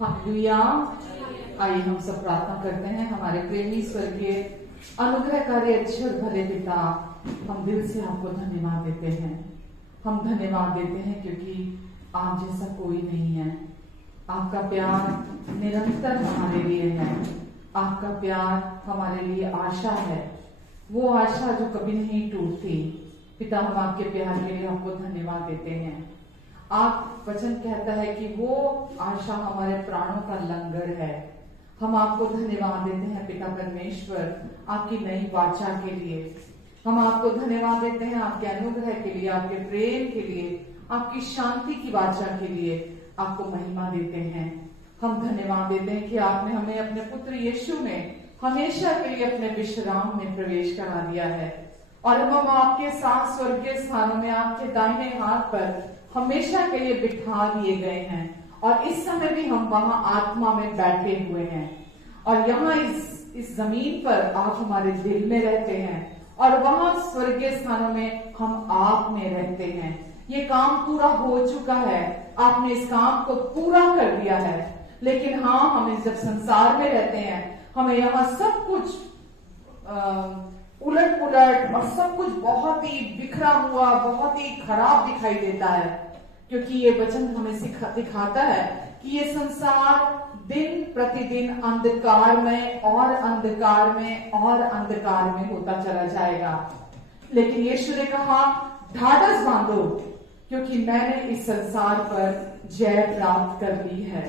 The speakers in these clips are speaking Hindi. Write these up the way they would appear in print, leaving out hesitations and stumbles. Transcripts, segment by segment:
हालेलुया। आइए हम सब प्रार्थना करते हैं। हमारे प्रेमी स्वर्गीय अनुग्रहकारी अच्छे और भले पिता, हम दिल से आपको धन्यवाद देते हैं। हम धन्यवाद देते हैं क्योंकि आप जैसा कोई नहीं है। आपका प्यार निरंतर हमारे लिए है। आपका प्यार हमारे लिए आशा है, वो आशा जो कभी नहीं टूटती। पिता, हम आपके प्यार के लिए आपको धन्यवाद देते हैं। आप वचन कहता है कि वो आशा हमारे प्राणों का लंगर है। हम आपको धन्यवाद देते हैं पिता परमेश्वर, आपकी नई वाचा के लिए। हम आपको धन्यवाद देते हैं आपके अनुग्रह के लिए, आपके प्रेम के लिए, आपकी शांति की वाचा के लिए। आपको महिमा देते हैं। हम धन्यवाद देते हैं कि आपने हमें अपने पुत्र यीशु में हमेशा के लिए अपने विश्राम में प्रवेश करा दिया है और हम आपके साथ स्वर्गीय स्थानों में आपके दाहिने हाथ पर हमेशा के लिए बिठा दिए गए हैं। और इस समय भी हम वहां आत्मा में बैठे हुए हैं और यहाँ इस जमीन पर आप हमारे दिल में रहते हैं और वहां स्वर्गीय स्थानों में हम आप में रहते हैं। ये काम पूरा हो चुका है, आपने इस काम को पूरा कर दिया है। लेकिन हाँ, हम जब संसार में रहते हैं हमें यहाँ सब कुछ उलट पुलट और सब कुछ बहुत ही बिखरा हुआ, बहुत ही खराब दिखाई देता है, क्योंकि ये वचन हमें दिखाता है कि ये संसार दिन प्रतिदिन अंधकार में और अंधकार में और अंधकार में होता चला जाएगा। लेकिन यीशु ने कहा, ढाढ़स बांधो क्योंकि मैंने इस संसार पर जय प्राप्त कर ली है।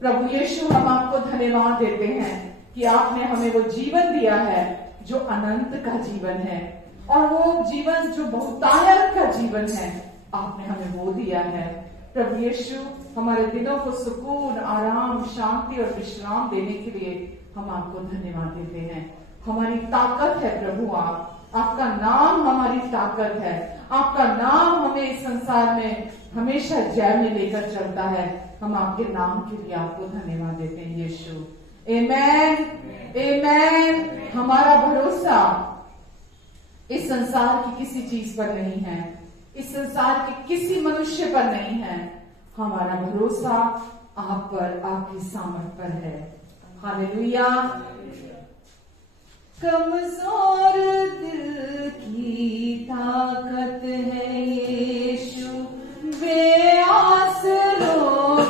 प्रभु यीशु, हम आपको धन्यवाद देते हैं कि आपने हमें वो जीवन दिया है जो अनंत का जीवन है और वो जीवन जो बहुतायत का जीवन है, आपने हमें वो दिया है। प्रभु यीशु, हमारे दिलों को सुकून, आराम, शांति और विश्राम देने के लिए हम आपको धन्यवाद देते हैं। हमारी ताकत है प्रभु, आपका नाम हमारी ताकत है। आपका नाम हमें इस संसार में हमेशा जय में लेकर चलता है। हम आपके नाम के लिए आपको धन्यवाद देते हैं यीशु। आमेन, आमेन। हमारा भरोसा इस संसार की किसी चीज पर नहीं है, इस संसार के किसी मनुष्य पर नहीं है। हमारा भरोसा आप पर, आपकी सामर्थ पर है। हालेलुया। कमजोर दिल की ताकत है यीशु, बेआसरों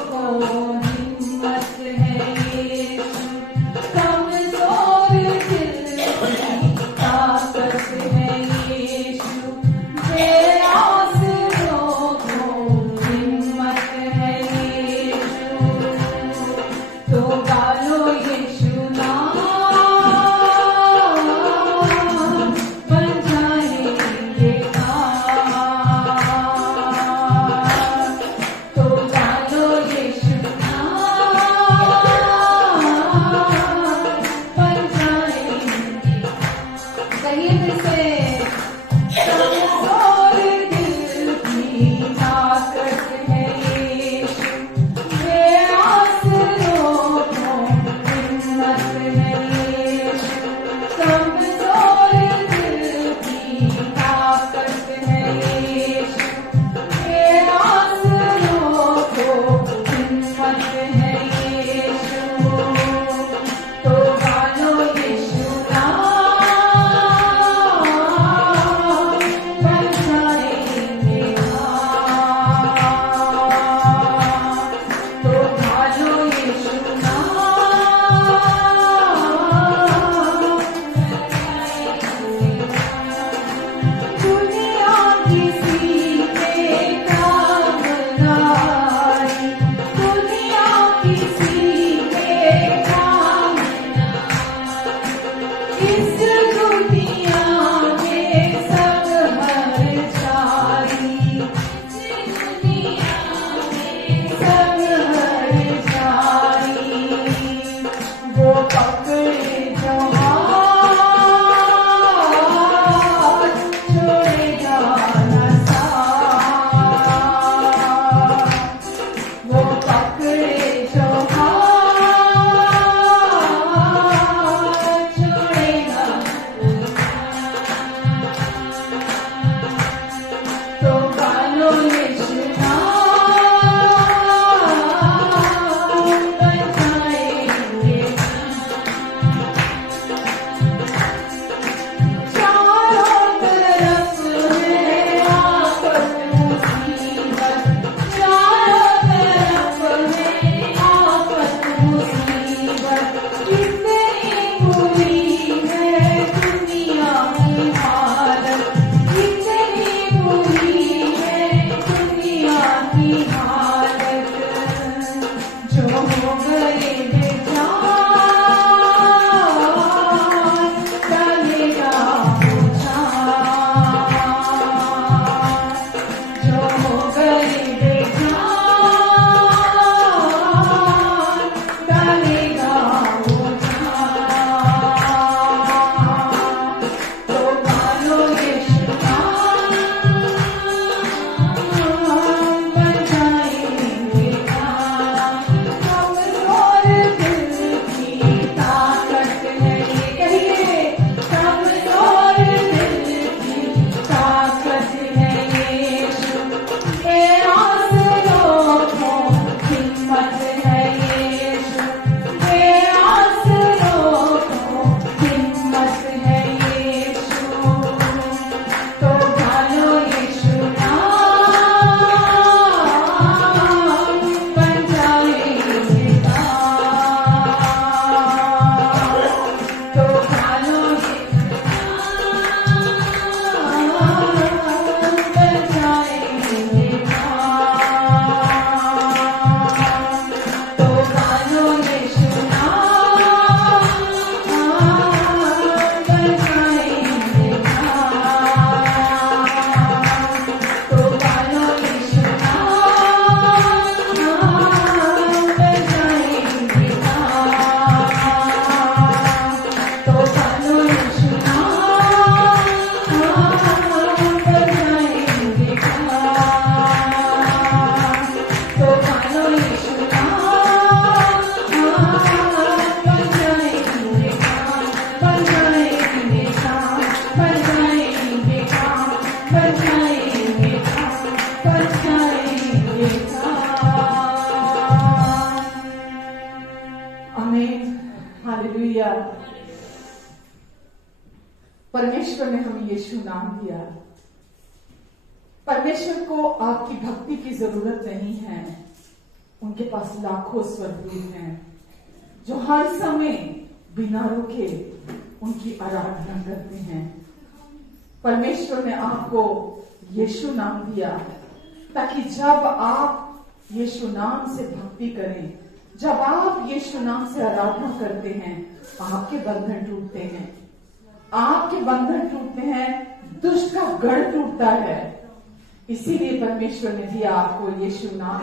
को हिम्मत है यीशु। कमजोर दिल की ताकत है यीशु, बेआसरों को हिम्मत है यीशु। तो गालो यीशु नाम, बन जाएंगे काम। जो हो गए बेजान, डालेगा मुझान। जो हो गए बेजान, डालेगा मुझान। तो मानो यीशु नाम, बन जाएंगे काम। कमजोर दिल की ताकत है ये, कहिए कमजोर दिल की ताकत है यीशु। ये आसरों को हिम्मत है यीशु, ये आसरों को हिम्मत है यीशु। तो डालो यीशु नाम, बन जाएंगे काम। तो डालो यीशु नाम, बन जाएंगे काम। तो डालो यीशु नाम, बन जाएंगे काम। तो डालो यीशु नाम, बन जाएंगे काम। तो डालो यीशु नाम, बन जाएंगे काम। तो डालो यीशु नाम, बन जाएंगे काम, बन जाएंगे काम, बन जाएंगे काम, बन जाएंगे काम, बन जाएंगे काम। आमीन, हालेलुया। परमेश्वर ने हमें यीशु नाम दिया। परमेश्वर को आपकी भक्ति की जरूरत नहीं है। उनके पास लाखों स्वर्गदूत हैं जो हर समय बिना रुके उनकी आराधना करते हैं। परमेश्वर ने आपको यीशु नाम दिया ताकि जब आप यीशु नाम से भक्ति करें, जब आप यीशु नाम से आराधना करते हैं, आपके बंधन टूटते हैं, आपके बंधन टूटते हैं, दुष्ट का गढ़ टूटता है। इसीलिए परमेश्वर ने दिया आपको यीशु नाम।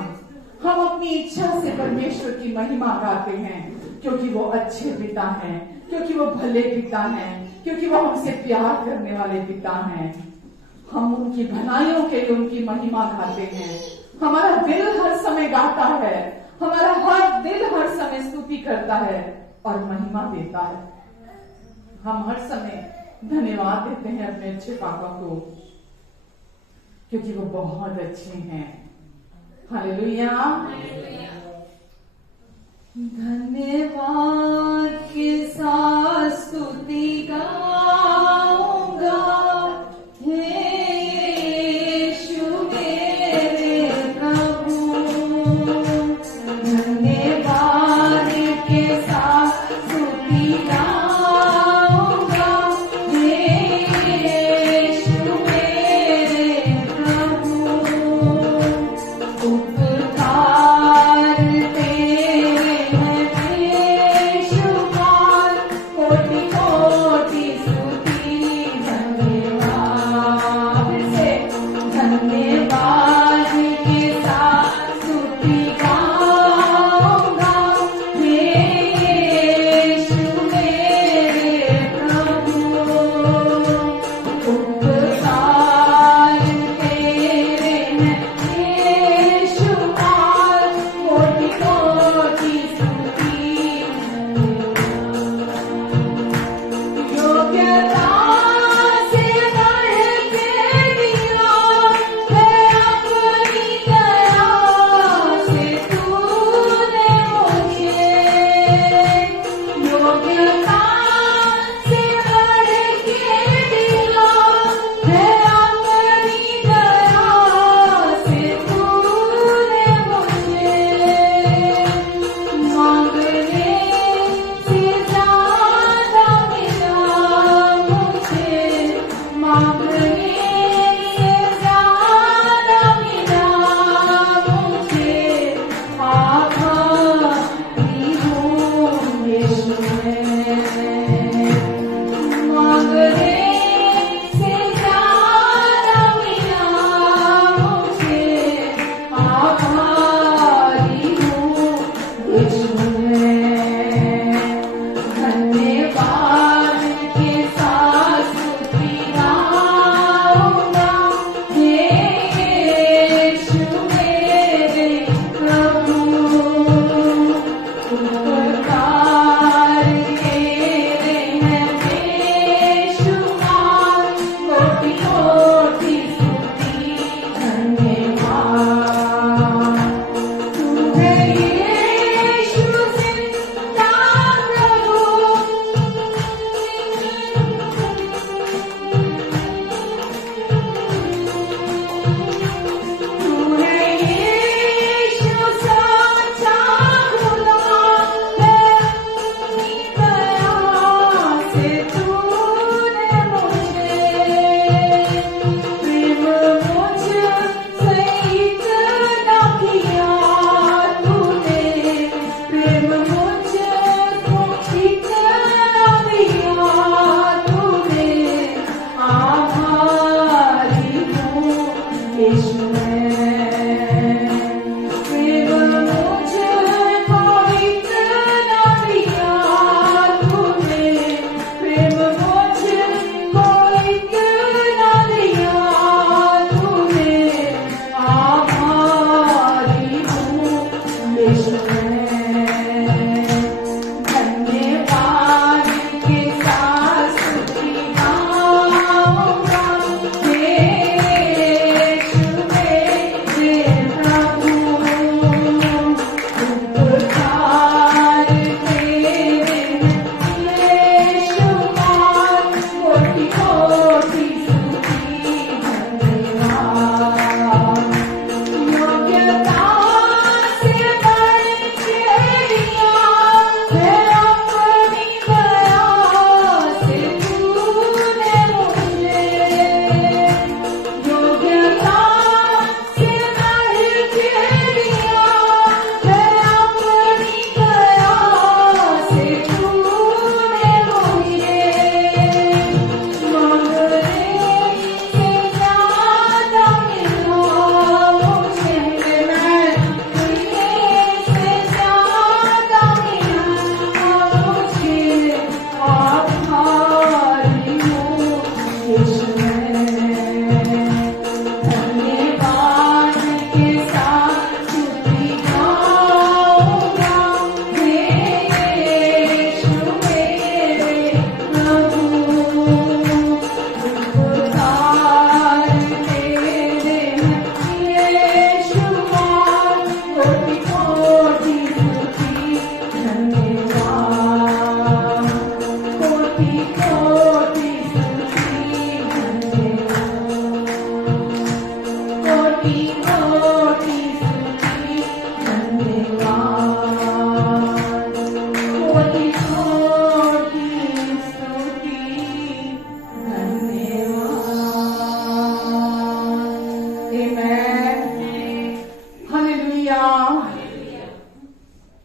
हम अपनी इच्छा से परमेश्वर की महिमा गाते हैं क्योंकि वो अच्छे पिता हैं, क्योंकि वो भले पिता हैं, क्योंकि वो हमसे प्यार करने वाले पिता हैं। हम उनकी भलाइयों के लिए उनकी महिमा गाते हैं। हमारा दिल हर समय गाता है, हमारा हर दिल हर समय स्तुति करता है और महिमा देता है। हम हर समय धन्यवाद देते हैं अपने अच्छे पापा को क्योंकि वो बहुत अच्छे हैं। हालेलुया। धन्यवाद के साथ स्तुति गाऊंगा, हे यीशु मेरे प्रभु। धन्यवाद के साथ स्तुति गाऊंगा, हे यीशु मेरे प्रभु। उपकार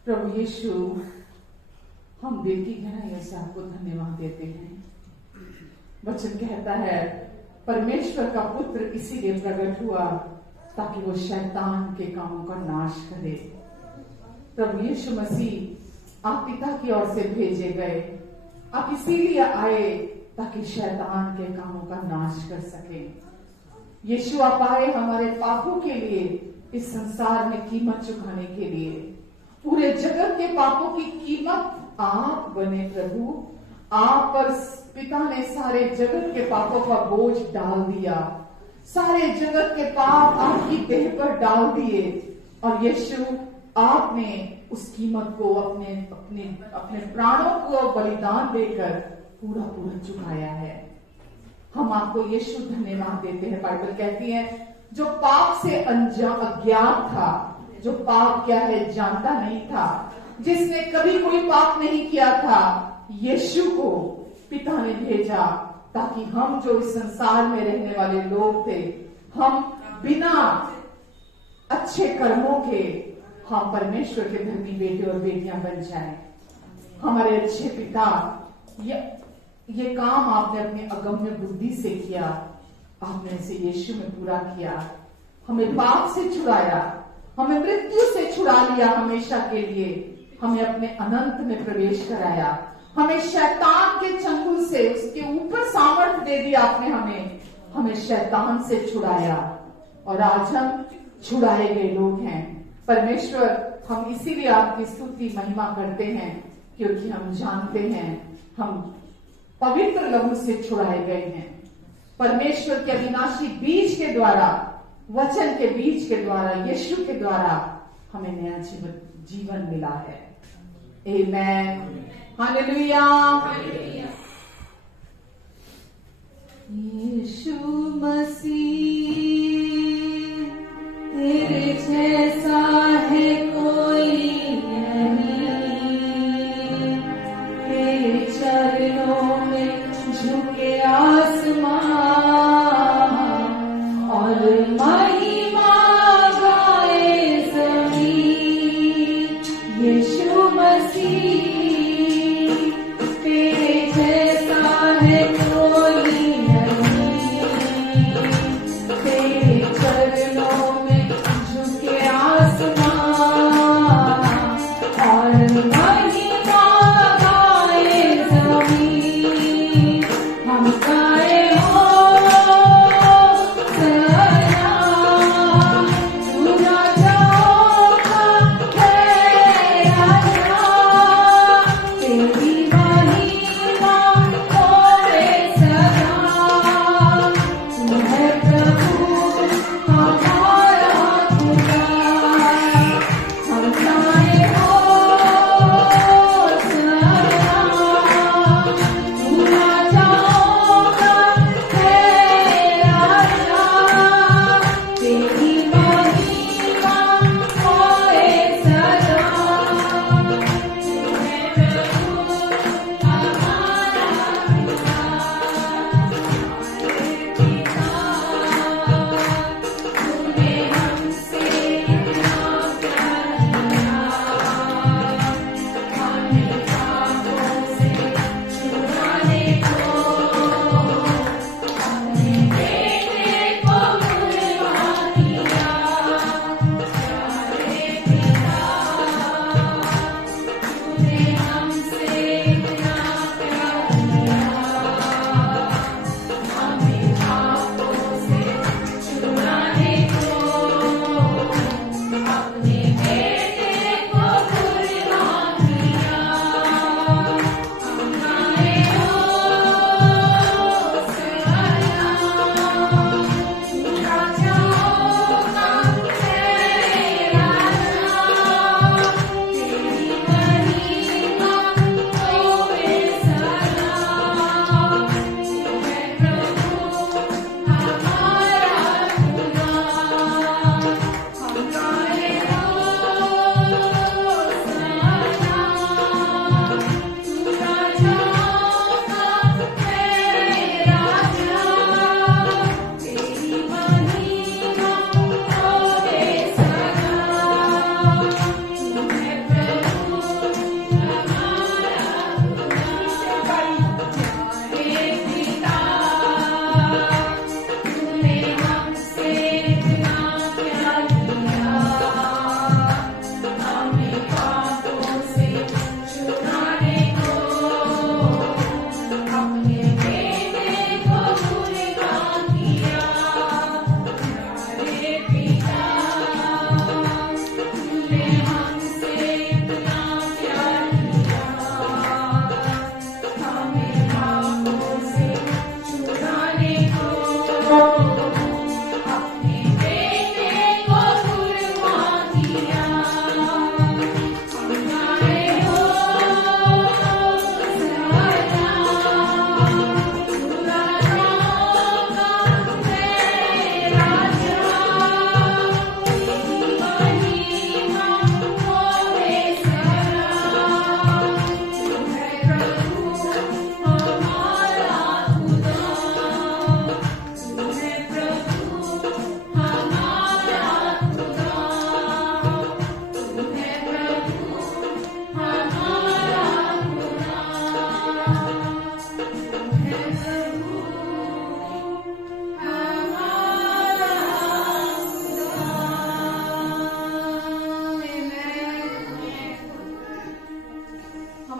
प्रभु यीशु, हम दिल की गहराइयों से आपको धन्यवाद देते हैं। वचन कहता है परमेश्वर का पुत्र इसीलिए प्रकट हुआ ताकि वो शैतान के कामों का नाश करे। प्रभु यीशु मसीह आप पिता की ओर से भेजे गए, आप इसीलिए आए ताकि शैतान के कामों का नाश कर सके। यीशु आप आए हमारे पापों के लिए, इस संसार में कीमत चुकाने के लिए। पूरे जगत के पापों की कीमत आप बने प्रभु। आप पर पिता ने सारे जगत के पापों का बोझ डाल दिया, सारे जगत के पाप आपकी देह पर डाल दिए और यीशु आपने उस कीमत को अपने अपने अपने प्राणों को बलिदान देकर पूरा पूरा चुकाया है। हम आपको यीशु धन्यवाद देते हैं। बाइबल कहती है जो पाप से अज्ञात था, जो पाप क्या है जानता नहीं था, जिसने कभी कोई पाप नहीं किया था, यीशु को पिता ने भेजा ताकि हम जो इस संसार में रहने वाले लोग थे, हम बिना अच्छे कर्मों के हम परमेश्वर के धर्मी बेटे और बेटियां बन जाएं। हमारे अच्छे पिता, ये काम आपने अपने अगम्य बुद्धि से किया, आपने इसे यीशु में पूरा किया, हमें पाप से छुड़ाया, हमें मृत्यु से छुड़ा लिया हमेशा के लिए, हमें अपने अनंत में प्रवेश कराया, हमें शैतान के चंगुल से उसके ऊपर सामर्थ्य दे दिया आपने, हमें शैतान से छुड़ाया और आज हम छुड़ाए गए लोग हैं। परमेश्वर, हम इसीलिए आपकी स्तुति महिमा करते हैं क्योंकि हम जानते हैं हम पवित्र लहू से छुड़ाए गए हैं। परमेश्वर के अविनाशी बीज के द्वारा, वचन के बीज के द्वारा, यीशु के द्वारा हमें नया जीवन मिला है। आमेन, हालेलुया। यीशु मसीह तेरे जैसा है कोई नहीं, तेरे चरणों में झुके आसमां और महिमा गाए ज़मीन। यीशु मसीह तेरे जैसा है कोई नहीं, तेरे चरणों में झुके आसमां और महिमा गाए ज़मीन। हम गाए हो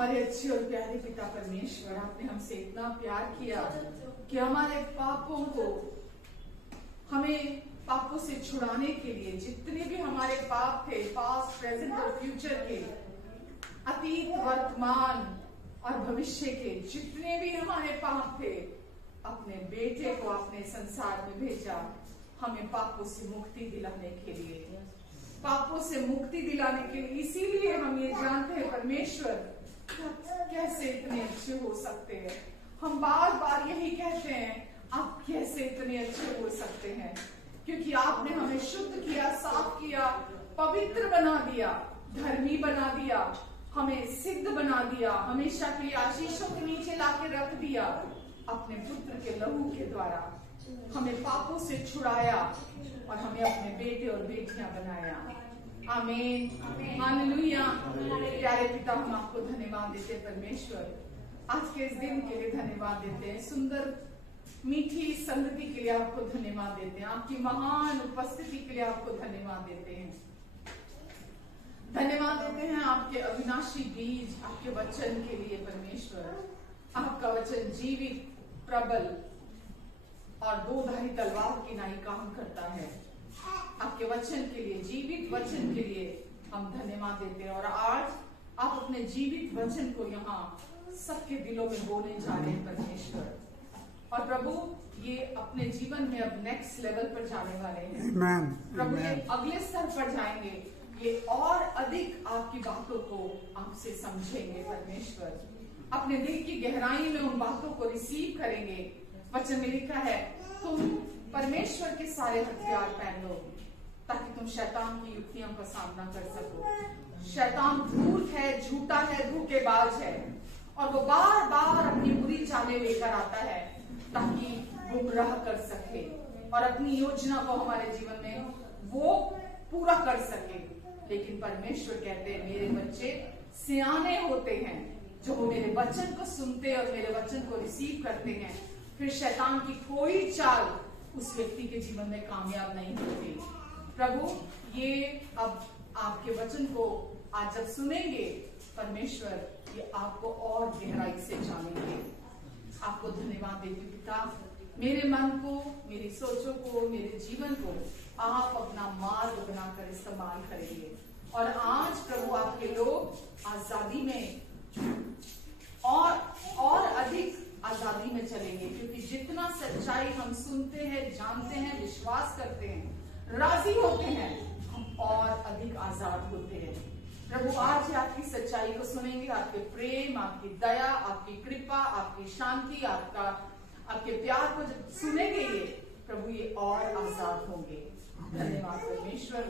हमारे अच्छे और प्यारे पिता परमेश्वर, आपने हमसे इतना प्यार किया कि हमारे पापों को, हमें पापों से छुड़ाने के लिए जितने भी हमारे पाप थे, पास्ट, प्रेजेंट और फ्यूचर के, अतीत, वर्तमान और भविष्य के जितने भी हमारे पाप थे, अपने बेटे को आपने संसार में भेजा हमें पापों से मुक्ति दिलाने के लिए, पापों से मुक्ति दिलाने के लिए। इसीलिए हम ये जानते हैं परमेश्वर कैसे इतने अच्छे हो सकते हैं। हम बार बार यही कहते हैं, आप कैसे इतने अच्छे हो सकते हैं, क्योंकि आपने हमें शुद्ध किया, साफ किया, पवित्र बना दिया, धर्मी बना दिया, हमें सिद्ध बना दिया, हमेशा के लिए आशीषों के नीचे लाके रख दिया। अपने पुत्र के लहू के द्वारा हमें पापों से छुड़ाया और हमें अपने बेटे और बेटियां बनाया। आमीन, हालेलुया। प्यारे पिता, हम आपको धन्यवाद देते हैं परमेश्वर, आज के इस दिन के लिए धन्यवाद देते हैं, सुंदर मीठी संगति के लिए आपको धन्यवाद देते हैं, आपकी महान उपस्थिति के लिए आपको धन्यवाद देते हैं। धन्यवाद देते हैं आपके अविनाशी बीज, आपके वचन के लिए परमेश्वर। आपका वचन जीवित, प्रबल और दो-धारी तलवार की नाई काम करता है। आपके वचन के लिए, जीवित वचन के लिए हम धन्यवाद देते हैं। और आज आप अपने जीवित वचन को यहाँ सबके दिलों में बोलने जा रहे हैं परमेश्वर। और प्रभु, ये अपने जीवन में अब नेक्स्ट लेवल पर जाने वाले हैं प्रभु, ये अगले स्तर पर जाएंगे, ये और अधिक आपकी बातों को आपसे समझेंगे परमेश्वर, अपने दिल की गहराई में उन बातों को रिसीव करेंगे। वचन में लिखा है, तुम परमेश्वर के सारे हथियार पहन लो ताकि तुम शैतान की युक्तियों का सामना कर सको। शैतान धूर्त है, झूठा है, धोखेबाज है और वो बार बार अपनी बुरी चालें लेकर आता है ताकि गुमराह कर सके और अपनी योजना को हमारे जीवन में वो पूरा कर सके। लेकिन परमेश्वर कहते हैं, मेरे बच्चे सियाने होते हैं जो मेरे वचन को सुनते और मेरे वचन को रिसीव करते हैं, फिर शैतान की कोई चाल उस व्यक्ति के जीवन में कामयाब नहीं होती। प्रभु, ये अब आपके वचन को आज जब सुनेंगे परमेश्वर, ये आपको और गहराई से जानेंगे। आपको धन्यवाद देती पिता, मेरे मन को, मेरी सोचों को, मेरे जीवन को आप अपना मार्ग बनाकर इस्तेमाल करेंगे। और आज प्रभु, आपके लोग आजादी में और अधिक आजादी में चलेंगे, क्योंकि जितना सच्चाई हम सुनते हैं, जानते हैं, विश्वास करते हैं, राजी होते हैं, हम और अधिक आजाद होते हैं। प्रभु, आज आपकी सच्चाई को सुनेंगे, आपके प्रेम, आपकी दया, आपकी कृपा, आपकी शांति, आपके प्यार को जब सुनेंगे ये प्रभु, ये और आजाद होंगे। धन्यवाद परमेश्वर।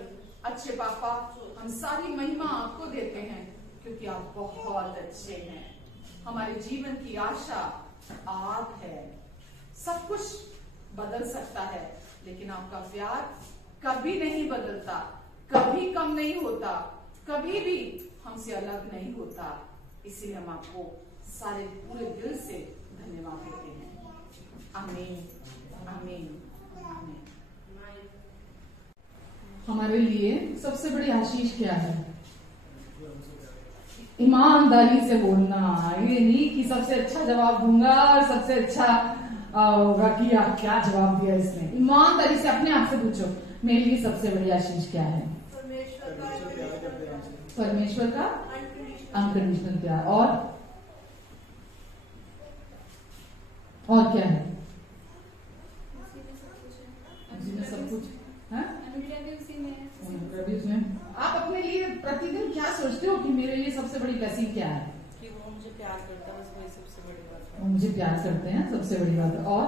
अच्छे पापा, हम सारी महिमा आपको देते हैं क्योंकि आप बहुत अच्छे हैं। हमारे जीवन की आशा आप है। सब कुछ बदल सकता है लेकिन आपका प्यार कभी नहीं बदलता, कभी कम नहीं होता, कभी भी हमसे अलग नहीं होता। इसलिए हम आपको सारे पूरे दिल से धन्यवाद देते हैं। आमीन, आमीन, आमीन। हमारे लिए सबसे बड़ी आशीष क्या है? ईमानदारी से बोलना। ये नहीं कि सबसे अच्छा जवाब दूंगा और सबसे अच्छा होगा कि आप क्या जवाब दिया इसने। ईमानदारी से अपने आप से पूछो, मेरे लिए सबसे बड़ी आशीष क्या है? परमेश्वर का अनकंडीशनल प्यार। और क्या है? सब कुछ है। आप अपने लिए प्रतिदिन क्या सोचते हो कि मेरे लिए सबसे बड़ी ब्लेसिंग क्या है? कि वो मुझे प्यार करता है, वही सबसे बड़ी बात है। वो मुझे प्यार करते हैं, सबसे बड़ी बात है। और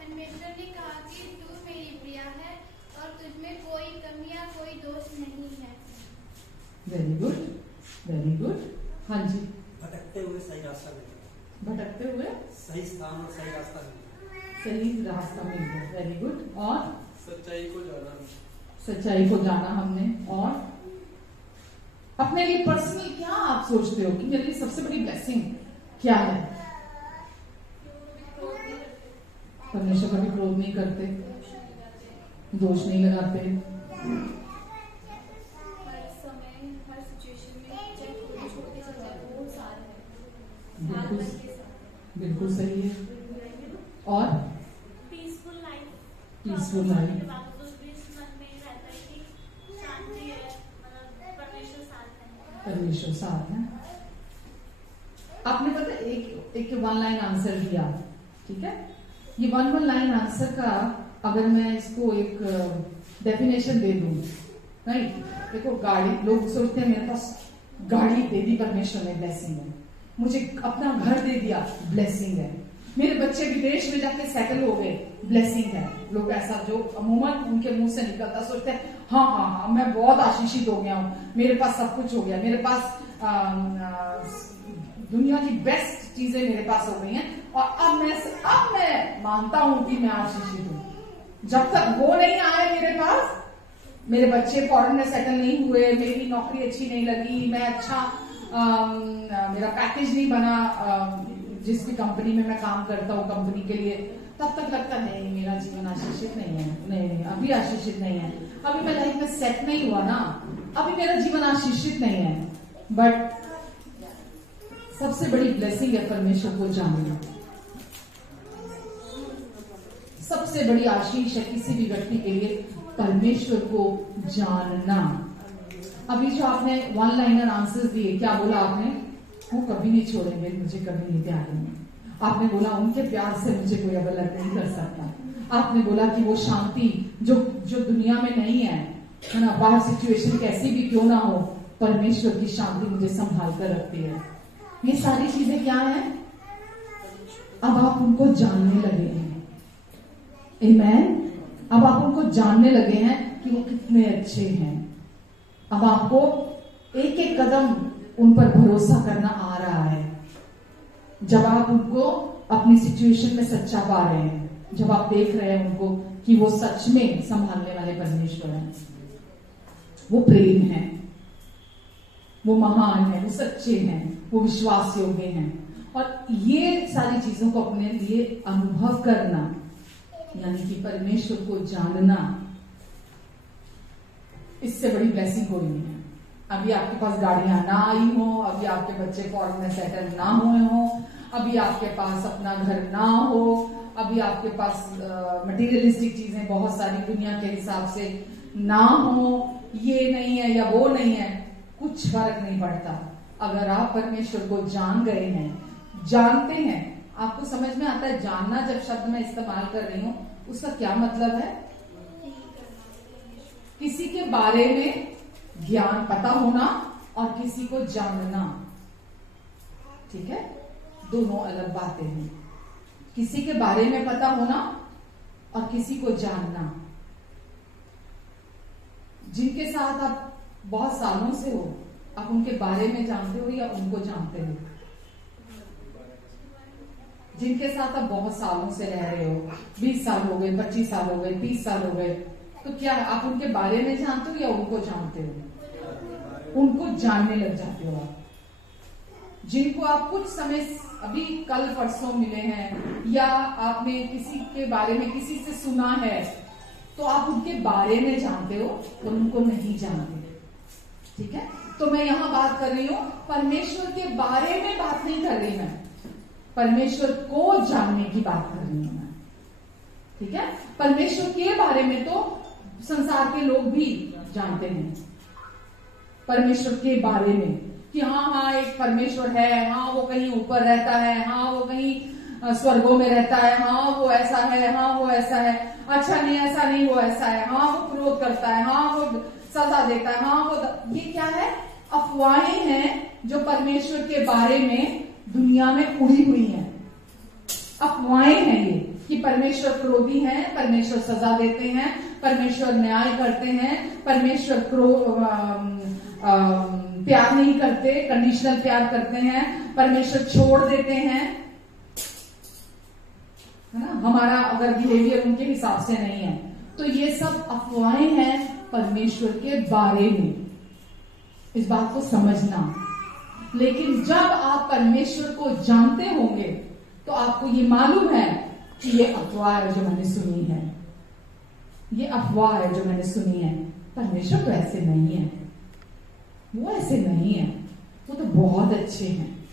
परमेश्वर ने कहा कि तू मेरी प्रिया है और तुझमें कोई कमी या कोई दोष नहीं है। Very good, very good. हाँ जी। भटकते हुए सही रास्ता मिले। भटकते हुए सही स्थान और सही रास्ता मिले। सही रास्ता मिल गया। Very good. और सच्चाई को जाना। सच्चाई को जाना हमने। और अपने लिए पर्सनली क्या आप सोचते हो कि मेरे लिए सबसे बड़ी ब्लेसिंग क्या है? परमेश्वर कभी क्रोध नहीं करते, दोष नहीं लगाते। हर समय, हर सिचुएशन में, चाहे छोटे से चाहे बहुत सारे बिल्कुल बिल्कुल सही है। और पीसफुल लाइफ, पीसफुल लाइफ, मन में रहता है कि शांति है, मतलब परमेश्वर साथ है। परमेश्वर साथ है। आपने पता एक 1 लाइन आंसर दिया, ठीक है। ये 1 लाइन आंसर का अगर मैं इसको एक डेफिनेशन दे दूं, राइट। देखो गाड़ी, लोग सोचते हैं मेरे पास गाड़ी दे दी परमेश्वर ने, ब्लेसिंग है। मुझे अपना घर दे दिया, ब्लेसिंग है। मेरे बच्चे विदेश में जाके सेटल हो गए, ब्लेसिंग है। लोग ऐसा जो अमूमन उनके मुंह से निकलता सोचते हैं हाँ हाँ हाँ मैं बहुत आशीषित हो गया हूँ, मेरे पास सब कुछ हो गया, मेरे पास दुनिया की बेस्ट चीजें मेरे पास हो गई हैं और अब मैं मानता हूं कि मैं आशीषित हूं। जब तक वो नहीं आए मेरे पास, मेरे बच्चे फॉरेन में सेटल नहीं हुए, मेरी नौकरी अच्छी नहीं लगी, मैं अच्छा मेरा पैकेज नहीं बना जिस भी कंपनी में मैं काम करता हूँ कंपनी के लिए, तब तक लगता नहीं मेरा जीवन आशीषित नहीं है, नहीं अभी आशीषित नहीं है, अभी मैं लाइफ में सेट नहीं हुआ ना, अभी मेरा जीवन आशीषित नहीं है। बट सबसे बड़ी ब्लेसिंग है परमेश्वर को जानना। सबसे बड़ी आशीष है किसी भी व्यक्ति के लिए परमेश्वर को जानना। अभी जो आपने 1 लाइनर आंसर दिए, क्या बोला आपने? वो कभी नहीं छोड़ेंगे, मुझे कभी नहीं त्यागेंगे। आपने बोला उनके प्यार से मुझे कोई अब अलग नहीं कर सकता। आपने बोला कि वो शांति जो दुनिया में नहीं है ना, बाहर सिचुएशन कैसी भी क्यों ना हो, परमेश्वर की शांति मुझे संभाल कर रखती है। ये सारी चीजें क्या है? अब आप उनको जानने लगे हैं। आमेन। अब आप उनको जानने लगे हैं कि वो कितने अच्छे हैं। अब आपको एक एक कदम उन पर भरोसा करना आ रहा है। जब आप उनको अपनी सिचुएशन में सच्चा पा रहे हैं, जब आप देख रहे हैं उनको कि वो सच में संभालने वाले परमेश्वर हैं, वो प्रेम है, वो महान है, वो सच्चे हैं, वो विश्वास योग्य हैं। और ये सारी चीजों को अपने लिए अनुभव करना, यानी कि परमेश्वर को जानना, इससे बड़ी ब्लेसिंग कोई नहीं है। अभी आपके पास गाड़ियां ना आई हो, अभी आपके बच्चे फॉरेन में सेटल ना हुए हो, अभी आपके पास अपना घर ना हो, अभी आपके पास मटेरियलिस्टिक चीजें बहुत सारी दुनिया के हिसाब से ना हो, ये नहीं है या वो नहीं है, कुछ फर्क नहीं पड़ता। अगर आप परमेश्वर को जान गए हैं, जानते हैं, आपको समझ में आता है। जानना जब शब्द मैं इस्तेमाल कर रही हूं, उसका क्या मतलब है? किसी के बारे में ज्ञान पता होना और किसी को जानना, ठीक है, दोनों अलग बातें हैं। किसी के बारे में पता होना और किसी को जानना। जिनके साथ आप बहुत सालों से हो, आप उनके बारे में जानते हो या उनको जानते हो? जिनके साथ आप बहुत सालों से रह रहे हो, 20 साल हो गए, 25 साल हो गए, 30 साल हो गए, तो क्या आप उनके बारे में जानते हो या उनको जानते हो? उनको जानने लग जाते हो आप। जिनको आप कुछ समय अभी कल परसों मिले हैं या आपने किसी के बारे में किसी से सुना है, तो आप उनके बारे में जानते हो, तो उनको नहीं जानते। ठीक है, तो मैं यहां बात कर रही हूं, परमेश्वर के बारे में बात नहीं कर रही मैं, परमेश्वर को जानने की बात कर रही हूं मैं। ठीक है, परमेश्वर के बारे में तो संसार के लोग भी जानते हैं, परमेश्वर के बारे में कि हाँ एक परमेश्वर है, हाँ वो कहीं ऊपर रहता है, हाँ वो कहीं स्वर्गों में रहता है, हाँ वो ऐसा है, हाँ वो ऐसा है, अच्छा नहीं ऐसा नहीं वो ऐसा है, हाँ वो क्रोध करता है, हाँ वो सजा देता है, हाँ वो। ये क्या है? अफवाहें हैं जो परमेश्वर के बारे में दुनिया में उड़ी हुई हैं। अफवाहें हैं ये कि परमेश्वर क्रोधी है, परमेश्वर सजा देते हैं, परमेश्वर न्याय करते हैं, परमेश्वर प्यार नहीं करते, कंडीशनल प्यार करते हैं, परमेश्वर छोड़ देते हैं, है ना, हमारा अगर बिहेवियर उनके हिसाब से नहीं है। तो ये सब अफवाहें हैं परमेश्वर के बारे में, इस बात को समझना। लेकिन जब आप परमेश्वर को जानते होंगे तो आपको ये मालूम है कि ये अफवाह है जो मैंने सुनी है, ये अफवाह है जो मैंने सुनी है, परमेश्वर तो ऐसे नहीं है, वो ऐसे नहीं है, वो तो बहुत अच्छे हैं,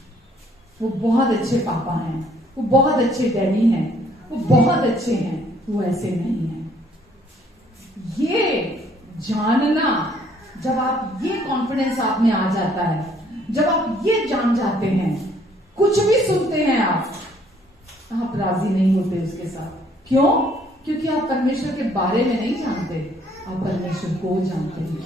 वो बहुत अच्छे पापा हैं, वो बहुत अच्छे डैडी हैं, वो बहुत अच्छे हैं, वो ऐसे नहीं है। ये जानना, जब आप ये कॉन्फिडेंस आप में आ जाता है, जब आप ये जान जाते हैं, कुछ भी सुनते हैं आप राजी नहीं होते उसके साथ। क्यों? क्योंकि आप परमेश्वर के बारे में नहीं जानते, आप परमेश्वर को जानते हैं।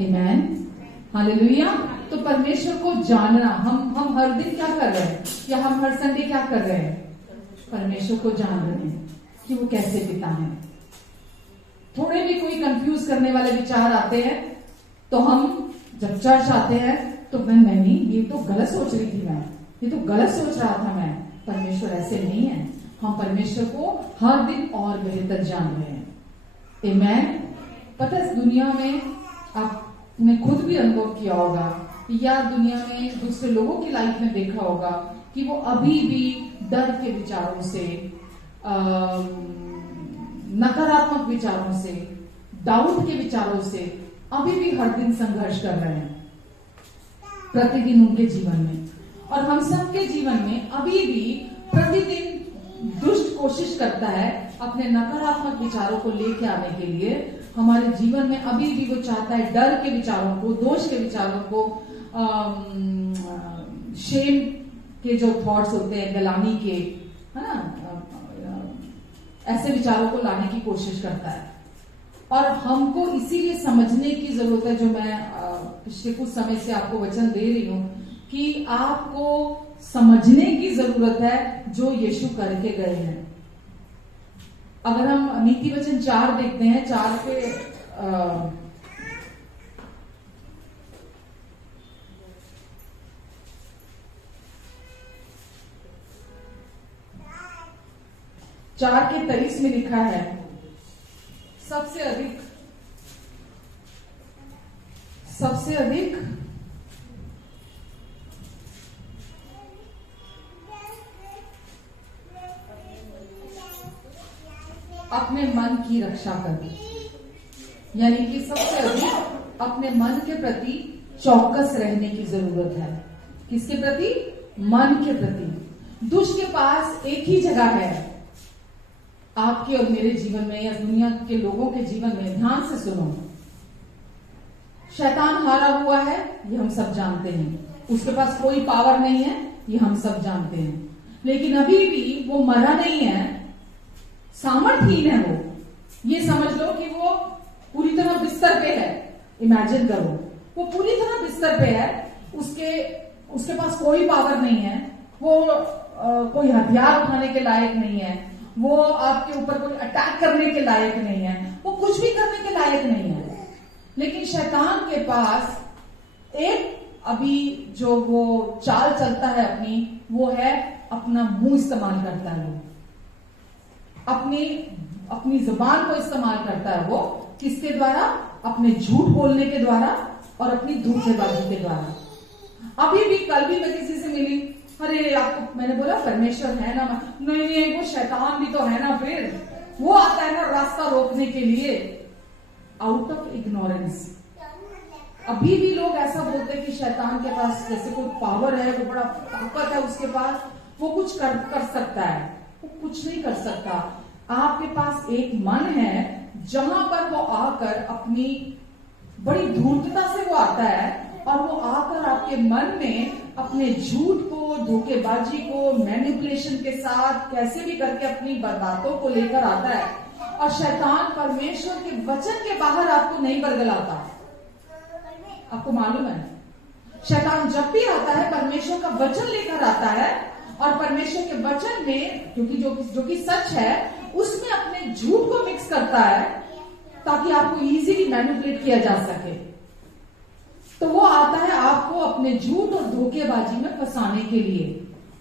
आमेन, हालेलुया। तो परमेश्वर को जानना, हम हर दिन क्या कर रहे हैं, या हम हर संडे क्या कर रहे हैं? परमेश्वर को जान रहे हैं कि वो कैसे पिता है। थोड़े भी कोई कंफ्यूज करने वाले विचार आते हैं तो हम जब चर्च आते हैं तो नहीं, ये तो गलत सोच रही थी मैं, ये तो गलत सोच रहा था मैं। परमेश्वर ऐसे नहीं है। हम परमेश्वर को हर दिन और बेहतर जान रहे हैं। आमेन। पता है, इस दुनिया में आपने खुद भी अनुभव किया होगा, या दुनिया में दूसरे लोगों की लाइफ में देखा होगा कि वो अभी भी डर के विचारों से, नकारात्मक विचारों से, डाउट के विचारों से अभी भी हर दिन संघर्ष कर रहे हैं, प्रतिदिन उनके जीवन में। और हम सबके जीवन में अभी भी प्रतिदिन दुष्ट कोशिश करता है अपने नकारात्मक विचारों को लेके आने के लिए हमारे जीवन में। अभी भी वो चाहता है डर के विचारों को, दोष के विचारों को, शेम के जो थॉट्स होते हैं, गलानी के, है ना, ऐसे विचारों को लाने की कोशिश करता है। और हमको इसीलिए समझने की जरूरत है, जो मैं पिछले कुछ समय से आपको वचन दे रही हूं, कि आपको समझने की जरूरत है जो यीशु करके गए हैं। अगर हम नीति वचन 4 देखते हैं, 4 पे 4 के 23 में लिखा है, सबसे अधिक अपने मन की रक्षा कर, यानी कि सबसे अधिक अपने मन के प्रति चौकस रहने की जरूरत है। किसके प्रति? मन के प्रति। दुष्ट के पास एक ही जगह है आपके और मेरे जीवन में, या दुनिया के लोगों के जीवन में। ध्यान से सुनो, शैतान हारा हुआ है, ये हम सब जानते हैं। उसके पास कोई पावर नहीं है, ये हम सब जानते हैं। लेकिन अभी भी वो मरा नहीं है, सामर्थहीन है वो। ये समझ लो कि वो पूरी तरह बिस्तर पे है। इमेजिन करो, वो पूरी तरह बिस्तर पे है, उसके पास कोई पावर नहीं है, वो कोई हथियार उठाने के लायक नहीं है, वो आपके ऊपर कोई अटैक करने के लायक नहीं है, वो कुछ भी करने के लायक नहीं है। लेकिन शैतान के पास एक अभी जो वो चाल चलता है अपनी, वो है अपना मुंह इस्तेमाल करता है। वो अपनी जुबान को इस्तेमाल करता है। वो किसके द्वारा? अपने झूठ बोलने के द्वारा और अपनी धोखेबाजी के द्वारा। अभी भी कल भी मैं किसी से मिली, अरे आपको मैंने बोला परमेश्वर है ना, नहीं वो शैतान भी तो है ना, फिर वो आता है ना रास्ता रोकने के लिए, आउट ऑफ इग्नोरेंस। अभी भी लोग ऐसा बोलते हैं कि शैतान के पास जैसे कोई पावर है, वो बड़ा ताकत है उसके पास, वो कुछ कर सकता है। वो कुछ नहीं कर सकता। आपके पास एक मन है जहां पर वो आकर अपनी बड़ी धूर्तता से वो आता है, और वो आकर आपके मन में अपने झूठ को, धोखेबाजी को, मैनिपुलेशन के साथ कैसे भी करके अपनी बातों को लेकर आता है। और शैतान परमेश्वर के वचन के बाहर आपको नहीं बरगलाता। आपको मालूम है, शैतान जब भी आता है परमेश्वर का वचन लेकर आता है, और परमेश्वर के वचन में क्योंकि जो कि सच है, उसमें अपने झूठ को मिक्स करता है ताकि आपको इजीली मैनिपुलेट किया जा सके। तो वो आता है आपको अपने झूठ और धोखेबाजी में फंसाने के लिए।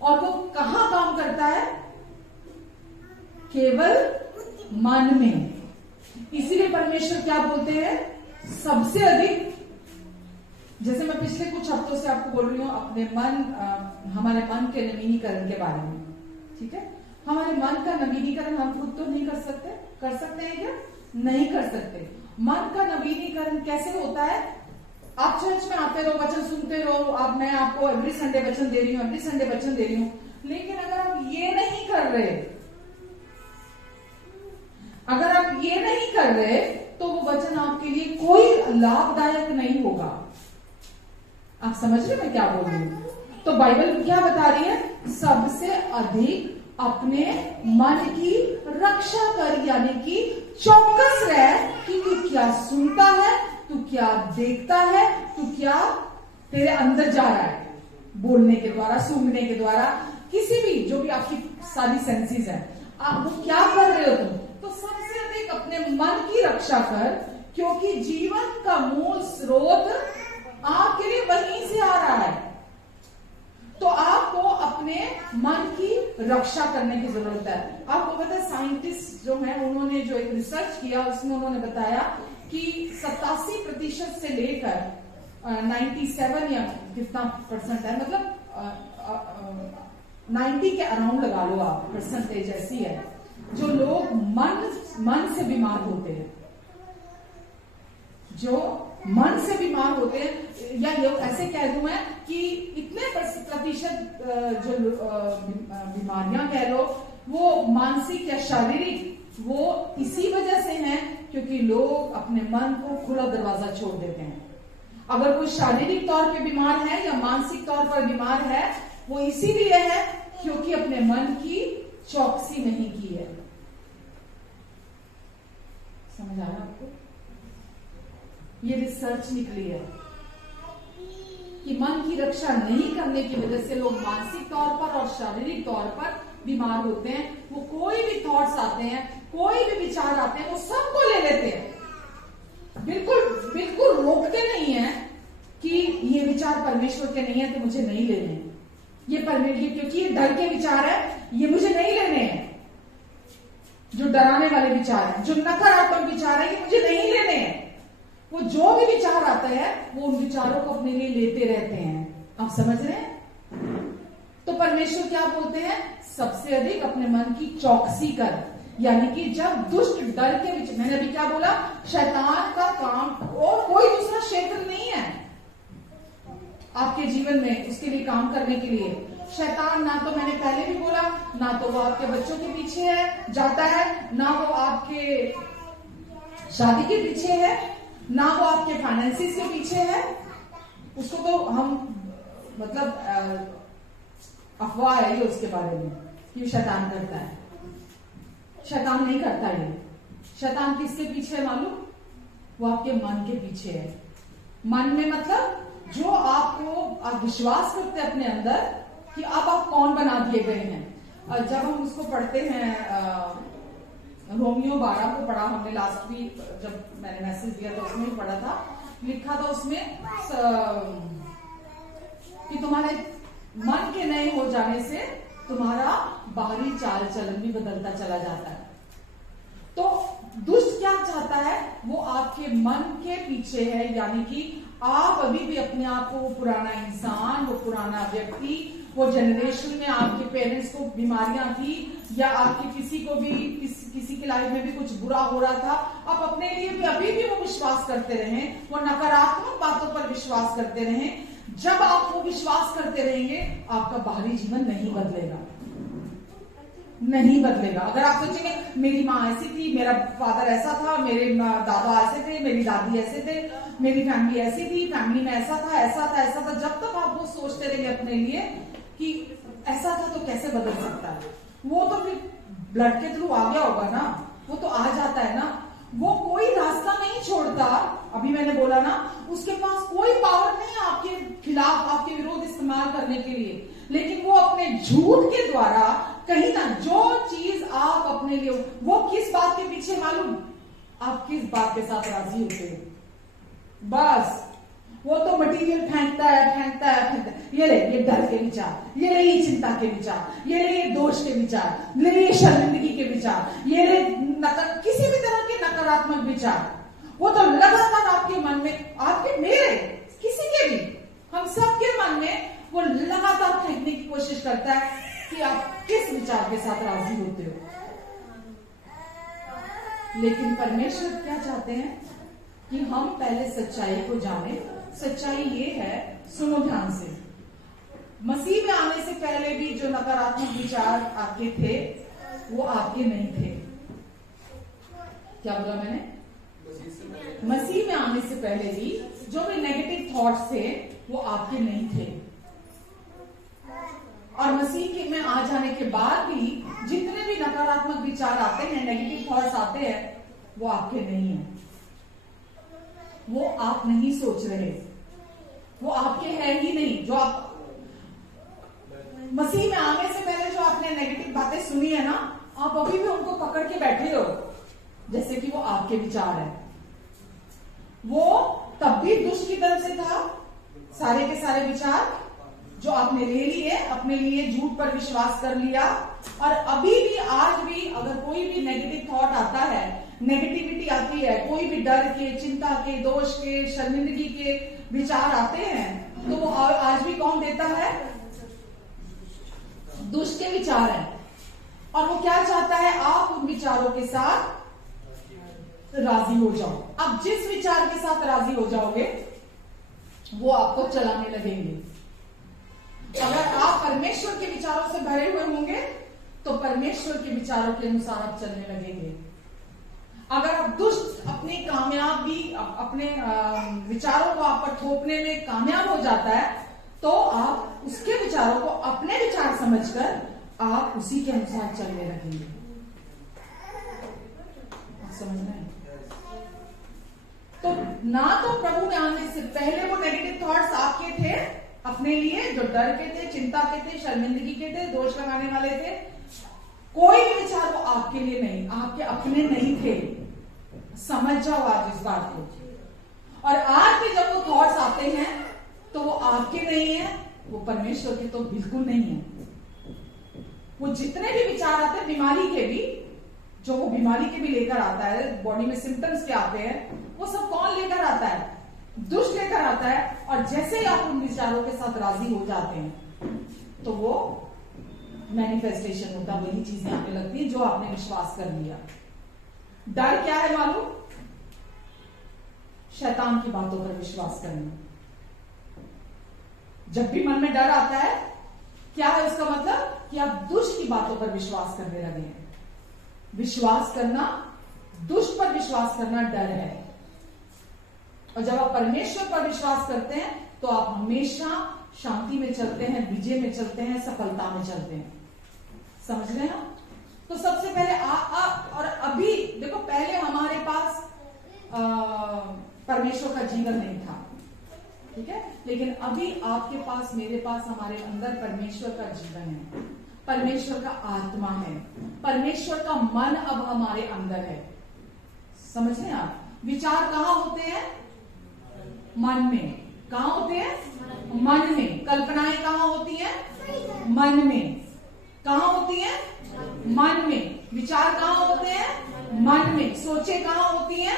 और वो कहां काम करता है? केवल मन में। इसीलिए परमेश्वर क्या बोलते हैं? सबसे अधिक, जैसे मैं पिछले कुछ हफ्तों से आपको बोल रही हूं अपने हमारे मन के नवीनीकरण के बारे में। ठीक है, हमारे मन का नवीनीकरण हम खुद तो नहीं कर सकते। कर सकते हैं क्या? नहीं कर सकते। मन का नवीनीकरण कैसे होता है? आप चर्च में आते रहो, वचन सुनते रहो, मैं आपको एवरी संडे वचन दे रही हूँ, एवरी संडे वचन दे रही हूँ, लेकिन अगर आप ये नहीं कर रहे, अगर आप ये नहीं कर रहे तो वो वचन आपके लिए कोई लाभदायक नहीं होगा। आप समझ रहे मैं क्या बोल रही हूं? तो बाइबल क्या बता रही है? सबसे अधिक अपने मन की रक्षा कर, यानी कि चौकस रह कि तू क्या सुनता है, तू क्या देखता है, तू क्या तेरे अंदर जा रहा है, बोलने के द्वारा, सूंघने के द्वारा, किसी भी जो भी आपकी सारी सेंसेस है, आप वो क्या कर रहे हो तुम? तो सबसे अधिक अपने मन की रक्षा कर, क्योंकि जीवन का मूल स्रोत आपके लिए वहीं से आ रहा है। तो आपको अपने मन की रक्षा करने की जरूरत है। आपको पता है साइंटिस्ट जो है उन्होंने जो एक रिसर्च किया उसमें उन्होंने बताया कि 87% से लेकर 97 या कितना परसेंट है, मतलब 90 के अराउंड लगा लो आप, परसेंटेज ऐसी है जो लोग मन से बीमार होते हैं, जो मन से बीमार होते हैं, या ये ऐसे कह दूं मैं कि इतने प्रतिशत जो बीमारियां कह लो वो मानसिक या शारीरिक, वो इसी वजह से हैं क्योंकि लोग अपने मन को खुला दरवाजा छोड़ देते हैं। अगर कोई शारीरिक तौर पे बीमार है या मानसिक तौर पर बीमार है, वो इसीलिए है क्योंकि अपने मन की चौकसी नहीं की है। समझ आ रहा है आपको? ये रिसर्च निकली है कि मन की रक्षा नहीं करने की वजह से लोग मानसिक तौर पर और शारीरिक तौर पर बीमार होते हैं। वो कोई भी थॉट्स आते हैं, कोई भी विचार आते हैं, वो सबको ले लेते हैं, बिल्कुल रोकते नहीं है कि ये विचार परमेश्वर के नहीं है तो मुझे नहीं लेने हैं, ये परमेश्वर क्योंकि ये डर के विचार है, ये मुझे नहीं लेने हैं। जो डराने वाले विचार है, जो नकारात्मक विचार है, ये मुझे नहीं लेने हैं। वो जो भी विचार आता है वो उन विचारों को अपने लिए लेते रहते हैं। आप समझ रहे हैं? तो परमेश्वर क्या बोलते हैं? सबसे अधिक अपने मन की चौकसी कर, यानी कि जब दुष्ट डर के विचार, मैंने अभी क्या बोला, शैतान का काम और कोई दूसरा क्षेत्र नहीं है आपके जीवन में उसके लिए काम करने के लिए। शैतान ना तो, मैंने पहले भी बोला, ना तो वो आपके बच्चों के पीछे है जाता है, ना वो आपके शादी के पीछे है, ना वो आपके फाइनेंसिस के पीछे है। उसको तो हम मतलब अफवाह है ये उसके बारे में कि शैतान करता है। शैतान नहीं करता ये। शैतान किसके पीछे है मालूम? वो आपके मन के पीछे है। मन में मतलब जो आपको आप विश्वास करते हैं अपने अंदर कि अब आप कौन बना दिए गए हैं। जब हम उसको पढ़ते हैं, रोमियो 12 को पढ़ा हमने लास्ट वीक, जब मैंने मैसेज दिया था उसमें पढ़ा था, लिखा था उसमें कि तुम्हारे मन के नए हो जाने से तुम्हारा बाहरी चाल चलन भी बदलता चला जाता है। तो दुष्ट क्या चाहता है? वो आपके मन के पीछे है, यानी कि आप अभी भी अपने आप को वो पुराना इंसान, वो पुराना व्यक्ति, वो जनरेशन में आपके पेरेंट्स को बीमारियां थी या आपके किसी को भी किसी की लाइफ में भी कुछ बुरा हो रहा था, आप अपने लिए भी अभी भी वो विश्वास करते रहे, वो नकारात्मक बातों पर विश्वास करते रहे। जब आप वो विश्वास करते रहेंगे आपका बाहरी जीवन नहीं बदलेगा, नहीं बदलेगा। अगर आप सोचेंगे मेरी माँ ऐसी थी, मेरा फादर ऐसा था, मेरे दादा ऐसे थे, मेरी दादी ऐसे थे, मेरी फैमिली ऐसी थी, फैमिली में ऐसा था, ऐसा था, ऐसा था, जब तक आप वो सोचते रहेंगे अपने लिए कि ऐसा था तो कैसे बदल सकता है, वो तो फिर ब्लड के थ्रू आ गया होगा ना, वो तो आ जाता है ना। वो कोई रास्ता नहीं छोड़ता। अभी मैंने बोला ना, उसके पास कोई पावर नहीं है आपके खिलाफ, आपके विरोध इस्तेमाल करने के लिए, लेकिन वो अपने झूठ के द्वारा कहीं ना, जो चीज आप अपने लिए, वो किस बात के पीछे मालूम? आप किस बात के साथ राजी होते हो, बस वो तो मटेरियल फेंकता है। ये ले ये डर के विचार, ये ले ये चिंता के विचार, ये ले ये दोष के विचार, ले ये शर्मिंदगी के विचार, ये ले किसी भी तरह के नकारात्मक विचार, वो तो लगातार आपके मन में, आपके, मेरे, किसी के भी, हम सबके मन में वो लगातार फेंकने की कोशिश करता है कि आप किस विचार के साथ राजी होते हो। लेकिन परमेश्वर क्या चाहते हैं कि हम पहले सच्चाई को जाने। सच्चाई ये है, सुनो ध्यान से, जो नकारात्मक विचार आपके थे वो आपके नहीं थे। क्या बोला मैंने? मसीह में आने से पहले भी जो भी नेगेटिव थॉट्स थे वो आपके नहीं थे, और मसीह के में आ जाने के बाद भी जितने भी नकारात्मक विचार आते हैं, नेगेटिव थॉट्स आते हैं, वो आपके नहीं है। वो आप नहीं सोच रहे, वो आपके है ही नहीं। जो आप मसीह में आने से पहले जो आपने नेगेटिव बातें सुनी है ना, आप अभी भी उनको पकड़ के बैठे हो जैसे कि वो आपके विचार है। वो तब भी दुष्ट की तरफ से था, सारे के सारे विचार जो आपने ले लिए, अपने लिए झूठ पर विश्वास कर लिया। और अभी भी, आज भी अगर कोई भी नेगेटिव थॉट आता है, नेगेटिविटी आती है, कोई भी डर के, चिंता के, दोष के, शर्मिंदगी के विचार आते हैं, तो वो आज भी कौन देता है? दुष्ट के विचार है। और वो क्या चाहता है? आप उन विचारों के साथ राजी हो जाओ। अब जिस विचार के साथ राजी हो जाओगे वो आपको चलाने लगेंगे। अगर आप परमेश्वर के विचारों से भरे हुए होंगे तो परमेश्वर के विचारों के अनुसार आप चलने लगेंगे। अगर आप दुष्ट अपनी कामयाबी, अपने विचारों को आप पर थोपने में कामयाब हो जाता है, तो आप उसके विचारों को अपने विचार समझकर आप उसी के अनुसार चलने लगेंगे। आप समझ रहे हैं? तो ना तो प्रभु में आने से पहले वो नेगेटिव थॉट्स आपके थे अपने लिए, जो डर के थे, चिंता के थे, शर्मिंदगी के थे, दोष लगाने वाले थे। कोई भी विचार वो आपके लिए नहीं, आपके अपने नहीं थे। समझ जाओ आज इस बात को। और आज भी जब वो थॉट्स आते हैं तो वो आपके नहीं है, वो परमेश्वर के तो बिल्कुल नहीं है। वो जितने भी विचार आते हैं, बीमारी के भी, जो वो बीमारी के भी लेकर आता है, बॉडी में सिम्टम्स के आते हैं, वो सब कौन लेकर आता है? दुष्ट लेकर आता है। और जैसे ही आप उन विचारों के साथ राजी हो जाते हैं तो वो मैनिफेस्टेशन होता है, वही चीजें आने लगती है जो आपने विश्वास कर लिया। डर क्या है मालूम? शैतान की बातों पर विश्वास करना। जब भी मन में डर आता है, क्या है उसका मतलब? कि आप दुष्ट की बातों पर विश्वास करने लगे हैं। विश्वास करना, दुष्ट पर विश्वास करना डर है। और जब आप परमेश्वर पर विश्वास करते हैं तो आप हमेशा शांति में चलते हैं, विजय में चलते हैं, सफलता में चलते हैं। समझ रहे हैं? तो सबसे पहले और अभी देखो, पहले हमारे पास परमेश्वर का जीवन नहीं था, ठीक है, लेकिन अभी आपके पास, मेरे पास, हमारे अंदर परमेश्वर का जीवन है, परमेश्वर का आत्मा है, परमेश्वर का मन अब हमारे अंदर है। समझ रहे हैं आप? विचार कहाँ होते हैं? मन में। कहाँ होते हैं? मन में। कल्पनाएं कहाँ होती हैं? मन में। कहाँ होती हैं? मन में। विचार कहाँ होते हैं? मन में। सोचे कहाँ होती हैं?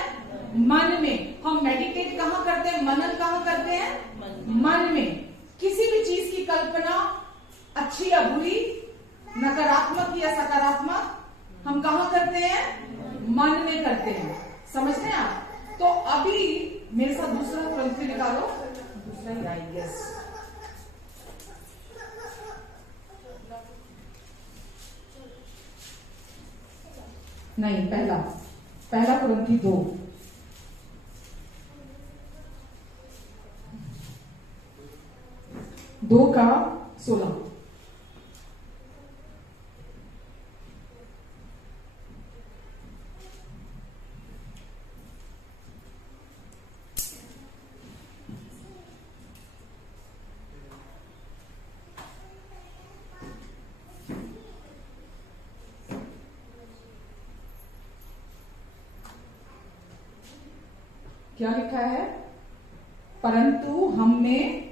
मन में। हम मेडिटेट कहाँ करते हैं? मनन कहाँ करते हैं? मन में। किसी भी चीज की कल्पना, अच्छी या बुरी, नकारात्मक या सकारात्मक, हम कहाँ करते हैं? मन में करते हैं। समझते हैं आप? तो अभी मेरे साथ दूसरा ग्रंथ निकालो, दूसरा ही आई गेस। नहीं, पहला कुरिन्थी 2:16। क्या लिखा है? परंतु हम में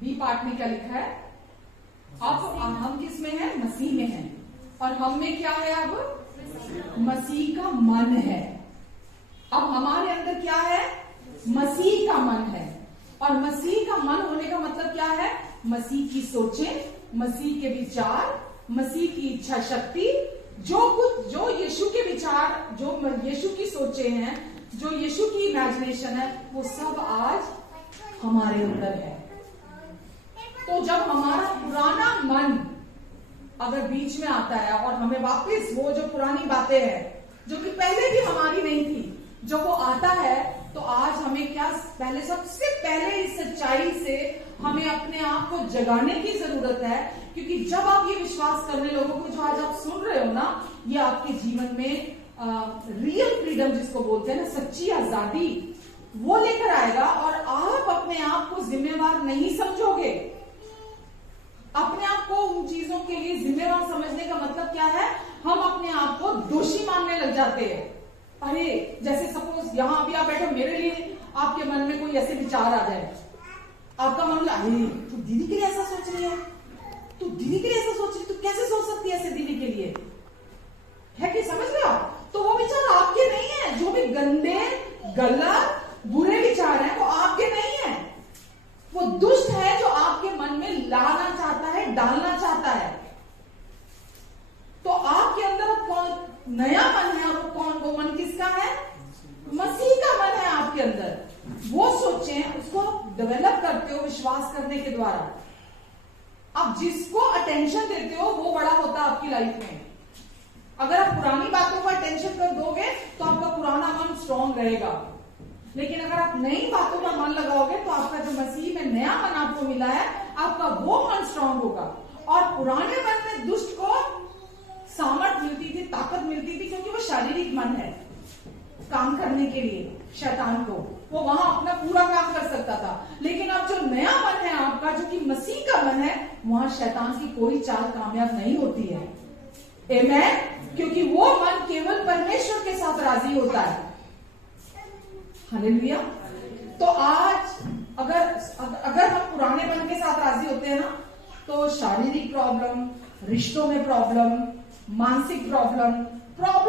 बी पार्ट में क्या लिखा है? अब हम किस में है? मसीह में है। और हम में क्या है? अब मसीह का मन है। अब हमारे अंदर क्या है? मसीह का मन है। और मसीह का मन होने का मतलब क्या है? मसीह की सोचें, मसीह के विचार, मसीह की इच्छा शक्ति, जो यीशु के विचार, जो यीशु की सोचें हैं, जो यीशु की इमेजिनेशन है, वो सब आज हमारे अंदर है। तो जब हमारा पुराना मन अगर बीच में आता है और हमें वापस वो जो पुरानी बातें हैं जो कि पहले भी हमारी नहीं थी, जब वो आता है तो आज हमें क्या सबसे पहले इस सच्चाई से हमें अपने आप को जगाने की जरूरत है। क्योंकि जब आप ये विश्वास करने लोगों को जो आज आप सुन रहे हो ना, ये आपके जीवन में रियल फ्रीडम जिसको बोलते हैं ना, सच्ची आजादी, वो लेकर आएगा। और आप अपने आप को जिम्मेवार नहीं समझोगे। अपने आप को उन चीजों के लिए जिम्मेवार समझने का मतलब क्या है? हम अपने आप को दोषी मानने लग जाते हैं। अरे जैसे सपोज यहां अभी आप बैठो, मेरे लिए आपके मन में कोई ऐसे विचार आ जाए, आपका मन अरे तू दीदी के लिए ऐसा सोच रही है, तू दीदी के लिए ऐसा सोच रही, तू कैसे सोच सकती है ऐसे दीदी के लिए, है कि समझ रहे हो? तो वो विचार आपके नहीं है। जो भी गंदे गलत बुरे विचार हैं वो आपके नहीं है, वो दुष्ट है जो आपके मन में लाना चाहता है, डालना चाहता है। तो आपके अंदर कौन नया मन है, वो कौन, वो मन किसका है? मसीह का मन है आपके अंदर। वो सोचें, उसको डेवलप करते हो विश्वास करने के द्वारा। आप जिसको अटेंशन देते हो वो बड़ा होता है आपकी लाइफ में। अगर आप पुरानी बातों को अटेंशन कर दोगे तो आपका पुराना मन स्ट्रांग रहेगा, लेकिन अगर आप नई बातों पर मन लगाओगे तो आपका जो मसीह में नया मन आपको मिला है, आपका वो मन स्ट्रांग होगा। और पुराने मन में दुष्ट को सामर्थ मिलती थी, ताकत मिलती थी, क्योंकि वो शारीरिक मन है काम करने के लिए। शैतान को वो वहां अपना पूरा काम कर सकता था। लेकिन अब जो नया मन है आपका, जो कि मसीह का मन है, वहां शैतान की कोई चाल कामयाब नहीं होती है। आमेन। क्योंकि वो मन केवल परमेश्वर के साथ राजी होता है। हालेलुया। तो आज अगर हम पुराने मन के साथ राजी होते हैं ना, तो शारीरिक प्रॉब्लम, रिश्तों में प्रॉब्लम, मानसिक प्रॉब्लम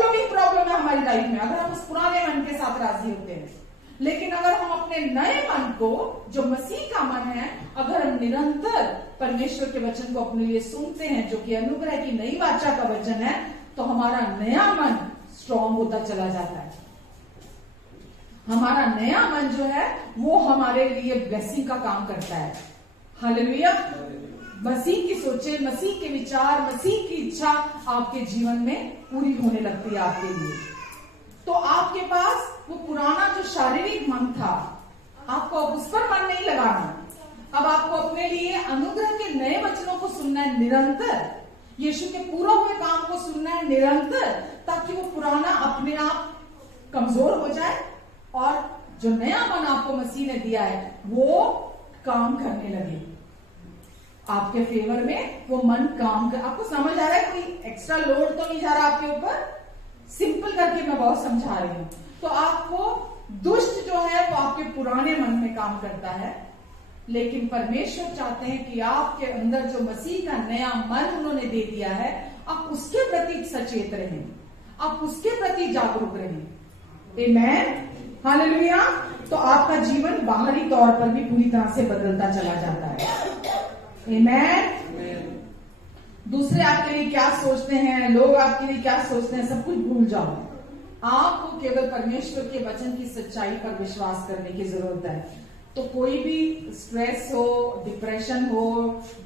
ही प्रॉब्लम है हमारी लाइफ में, अगर हम उस पुराने मन के साथ राजी होते हैं। लेकिन अगर हम अपने नए मन को, जो मसीह का मन है, अगर हम निरंतर परमेश्वर के वचन को अपने लिए सुनते हैं, जो कि अनुग्रह की नई वाचा का वचन है, तो हमारा नया मन स्ट्रांग होता चला जाता है। हमारा नया मन जो है वो हमारे लिए ब्लेसिंग का काम करता है। हालेलुया। मसीह की सोचे, मसीह के विचार, मसीह की इच्छा आपके जीवन में पूरी होने लगती है आपके लिए। तो आपके पास वो पुराना जो शारीरिक मन था, आपको अब उस पर मन नहीं लगाना। अब आपको अपने लिए अनुग्रह के नए वचनों को सुनना है निरंतर, यीशु के पूरा हुए काम को सुनना है निरंतर, ताकि वो पुराना अपने आप कमजोर हो जाए और जो नया मन आपको मसीह ने दिया है वो काम करने लगे आपके फेवर में। वो मन काम कर, आपको समझ आ रहा है? कोई एक्स्ट्रा लोड तो नहीं जा रहा आपके ऊपर? सिंपल करके मैं बहुत समझा रही हूं। तो आपको दुष्ट जो है वो आपके पुराने मन में काम करता है, लेकिन परमेश्वर चाहते हैं कि आपके अंदर जो मसीह का नया मन उन्होंने दे दिया है, आप उसके प्रति सचेत रहें, आप उसके प्रति जागरूक रहें। आमेन। हालेलुया। तो आपका जीवन बाहरी तौर पर भी पूरी तरह से बदलता चला जाता है। आमेन। दूसरे आपके लिए क्या सोचते हैं, लोग आपके लिए क्या सोचते हैं, सब कुछ भूल जाओ। आपको केवल परमेश्वर के वचन की सच्चाई पर विश्वास करने की जरूरत है। तो कोई भी स्ट्रेस हो, डिप्रेशन हो,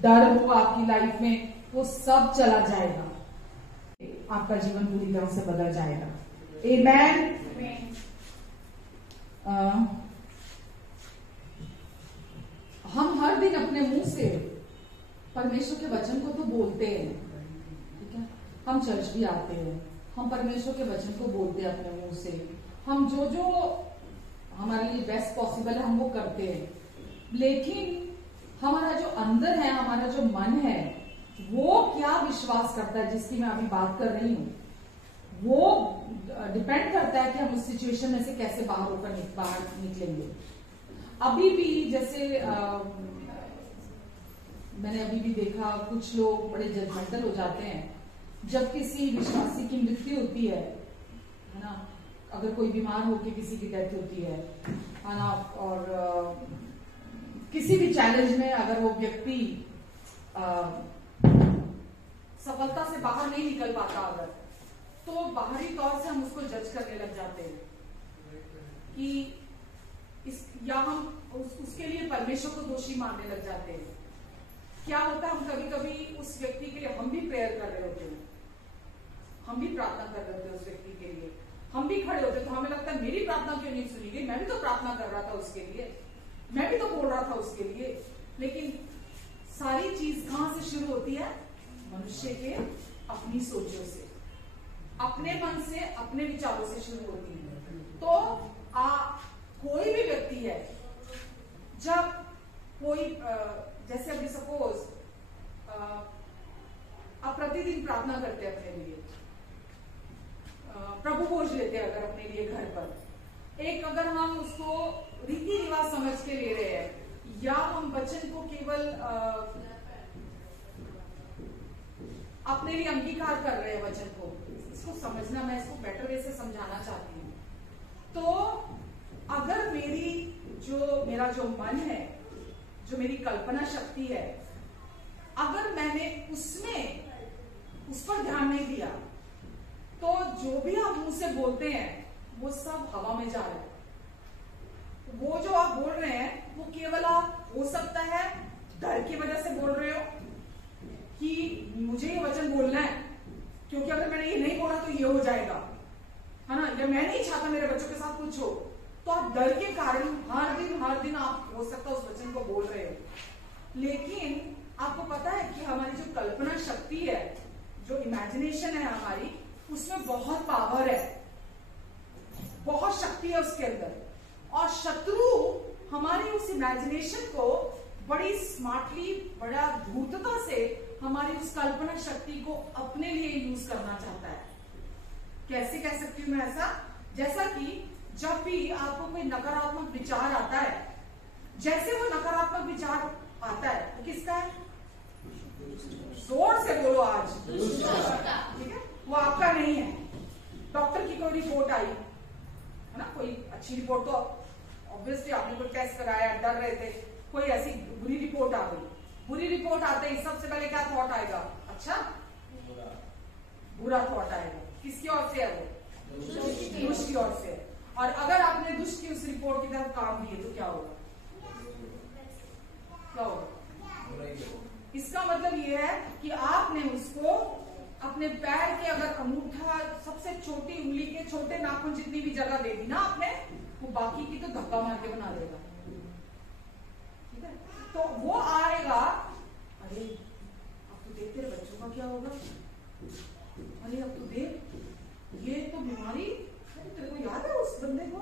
डर हो आपकी लाइफ में, वो सब चला जाएगा। आपका जीवन पूरी तरह से बदल जाएगा। आमेन। हम हर दिन अपने मुंह से परमेश्वर के वचन को तो बोलते हैं, ठीक है? हम चर्च भी आते हैं, हम परमेश्वर के वचन को बोलते हैं अपने मुंह से, हम जो जो हमारे लिए बेस्ट पॉसिबल है हम वो करते हैं। लेकिन हमारा जो अंदर है, हमारा जो मन है, वो क्या विश्वास करता है, जिसकी मैं अभी बात कर रही हूँ, वो डिपेंड करता है कि हम उस सिचुएशन में से कैसे बाहर निकलेंगे। अभी भी जैसे मैंने अभी भी देखा, कुछ लोग बड़े जजमेंटल हो जाते हैं जब किसी विश्वासी की मृत्यु होती है ना, अगर कोई बीमार होकर किसी की डेथ होती है ना, और किसी भी चैलेंज में अगर वो व्यक्ति सफलता से बाहर नहीं निकल पाता, अगर तो बाहरी तौर से हम उसको जज करने लग जाते हैं कि या हम उसके लिए परमेश्वर को दोषी मानने लग जाते हैं। क्या होता है, हम कभी कभी उस व्यक्ति के लिए हम भी प्रेयर कर रहे होते हैं, हम भी प्रार्थना कर रहे होते हैं उस व्यक्ति के लिए, हम भी खड़े होते हैं, तो हमें लगता है मेरी प्रार्थना क्यों नहीं सुनी गई, मैं भी तो प्रार्थना कर रहा था उसके लिए, मैं भी तो बोल रहा था उसके लिए। लेकिन सारी चीज कहां से शुरू होती है? मनुष्य के अपनी सोचों से, अपने मन से, अपने विचारों से शुरू होती है। तो कोई भी व्यक्ति है, जब कोई जैसे अभी सपोज आप प्रतिदिन प्रार्थना करते हैं अपने लिए, प्रभु भोज लेते हैं अगर अपने लिए घर पर, एक अगर हम उसको रीति रिवाज समझ के ले रहे हैं, या हम वचन को केवल अपने लिए अंगीकार कर रहे हैं वचन को, इसको समझना, मैं इसको बेटर वे से समझाना चाहती हूँ। तो अगर मेरा जो मन है, जो मेरी कल्पना शक्ति है, अगर मैंने उस पर ध्यान नहीं दिया, तो जो भी आप मुंह से बोलते हैं वो सब हवा में जा रहा है। वो जो आप बोल रहे हैं वो केवल आप हो सकता है डर की वजह से बोल रहे हो कि मुझे ये वचन बोलना है, क्योंकि अगर मैंने ये नहीं बोला तो ये हो जाएगा, है ना, या मैं नहीं चाहता मेरे बच्चों के साथ कुछ हो, तो आप डर के कारण हर दिन आप हो सकता है उस वचन को बोल रहे हो। लेकिन आपको पता है कि हमारी जो कल्पना शक्ति है, जो इमेजिनेशन है हमारी, उसमें बहुत पावर है, बहुत शक्ति है उसके अंदर, और शत्रु हमारी उस इमेजिनेशन को बड़ी स्मार्टली, बड़ा धूर्तता से हमारी उस कल्पना शक्ति को अपने लिए यूज करना चाहता है। कैसे कह सकती हूं मैं ऐसा? जैसा कि जब भी आपको कोई नकारात्मक विचार आता है, जैसे वो नकारात्मक विचार आता है तो किसका है? जोर से बोलो आज, ठीक है, वो आपका नहीं है। डॉक्टर की कोई रिपोर्ट आई है ना, कोई अच्छी रिपोर्ट, तो ऑब्वियसली आपने कोई टेस्ट कराया, डर रहे थे, कोई ऐसी बुरी रिपोर्ट आ गई। बुरी रिपोर्ट आते ही सबसे पहले क्या थॉट आएगा? अच्छा, बुरा थॉट आएगा। किसकी ओर से है वो? दुष्ट की ओर से। और अगर आपने दुष्ट की उस रिपोर्ट की तरफ काम किए तो क्या होगा? क्या होगा? इसका मतलब ये है कि आपने उसको अपने पैर के अगर अंगूठा, सबसे छोटी उंगली के छोटे नाखून जितनी भी जगह दे दी ना आपने, वो बाकी की तो धक्का मार के बना देगा, ठीक है? तो वो आएगा, अरे अब तो देख तेरे बच्चों का क्या होगा, अरे अब तो देख ये तो बीमारी, तेरे को याद है उस बंदे को,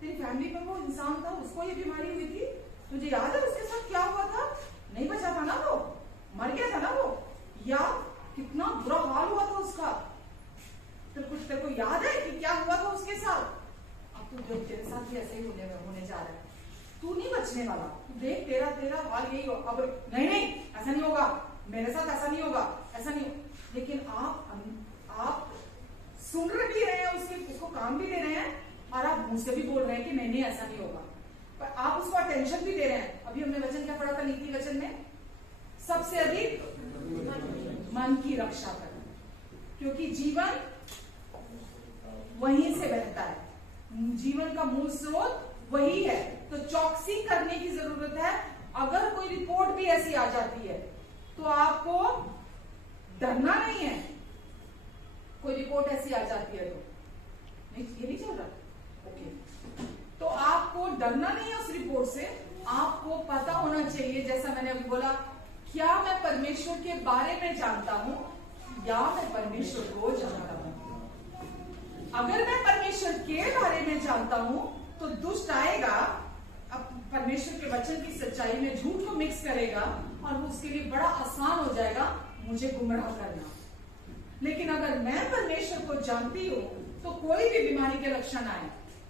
तेरी फैमिली में वो इंसान था, उसको ये बीमारी हुई थी, तुझे याद है उसके साथ क्या हुआ था? नहीं बचा था ना वो, मर गया था ना वो, या कितना बुरा हाल हुआ था उसका, तो कुछ तेरे को याद है कि क्या हुआ था उसके साथ? अब तू देख तेरे साथ भी ऐसे ही होने जा रहा है, तू नहीं बचने वाला, तू देख तेरा हाल यही हो। अब नहीं ऐसा नहीं होगा, मेरे साथ ऐसा नहीं होगा, ऐसा नहीं हो। लेकिन आप सुन भी रहे हैं, उसको काम भी दे रहे हैं, और आप मुंह से भी बोल रहे हैं कि नहीं ऐसा नहीं होगा, पर आप उसको अटेंशन भी दे रहे हैं। अभी हमने वचन क्या पढ़ा था नीति वचन में? सबसे अधिक मन की रक्षा करना, क्योंकि जीवन वहीं से बहता है, जीवन का मूल स्रोत वही है। तो चौकसी करने की जरूरत है। अगर कोई रिपोर्ट भी ऐसी आ जाती है तो आपको डरना नहीं है। कोई रिपोर्ट ऐसी आ जाती है तो नहीं, ये नहीं चल रहा, ओके, तो आपको डरना नहीं है उस रिपोर्ट से। आपको पता होना चाहिए, जैसा मैंने अभी बोला, क्या मैं परमेश्वर के बारे में जानता हूं या मैं परमेश्वर को जानता हूं। अगर मैं परमेश्वर के बारे में जानता हूं तो दुष्ट आएगा, अब परमेश्वर के वचन की सच्चाई में झूठ को मिक्स करेगा, और वो उसके लिए बड़ा आसान हो जाएगा मुझे गुमराह करना। लेकिन अगर मैं परमेश्वर को जानती हूं तो कोई भी बीमारी के लक्षण आए,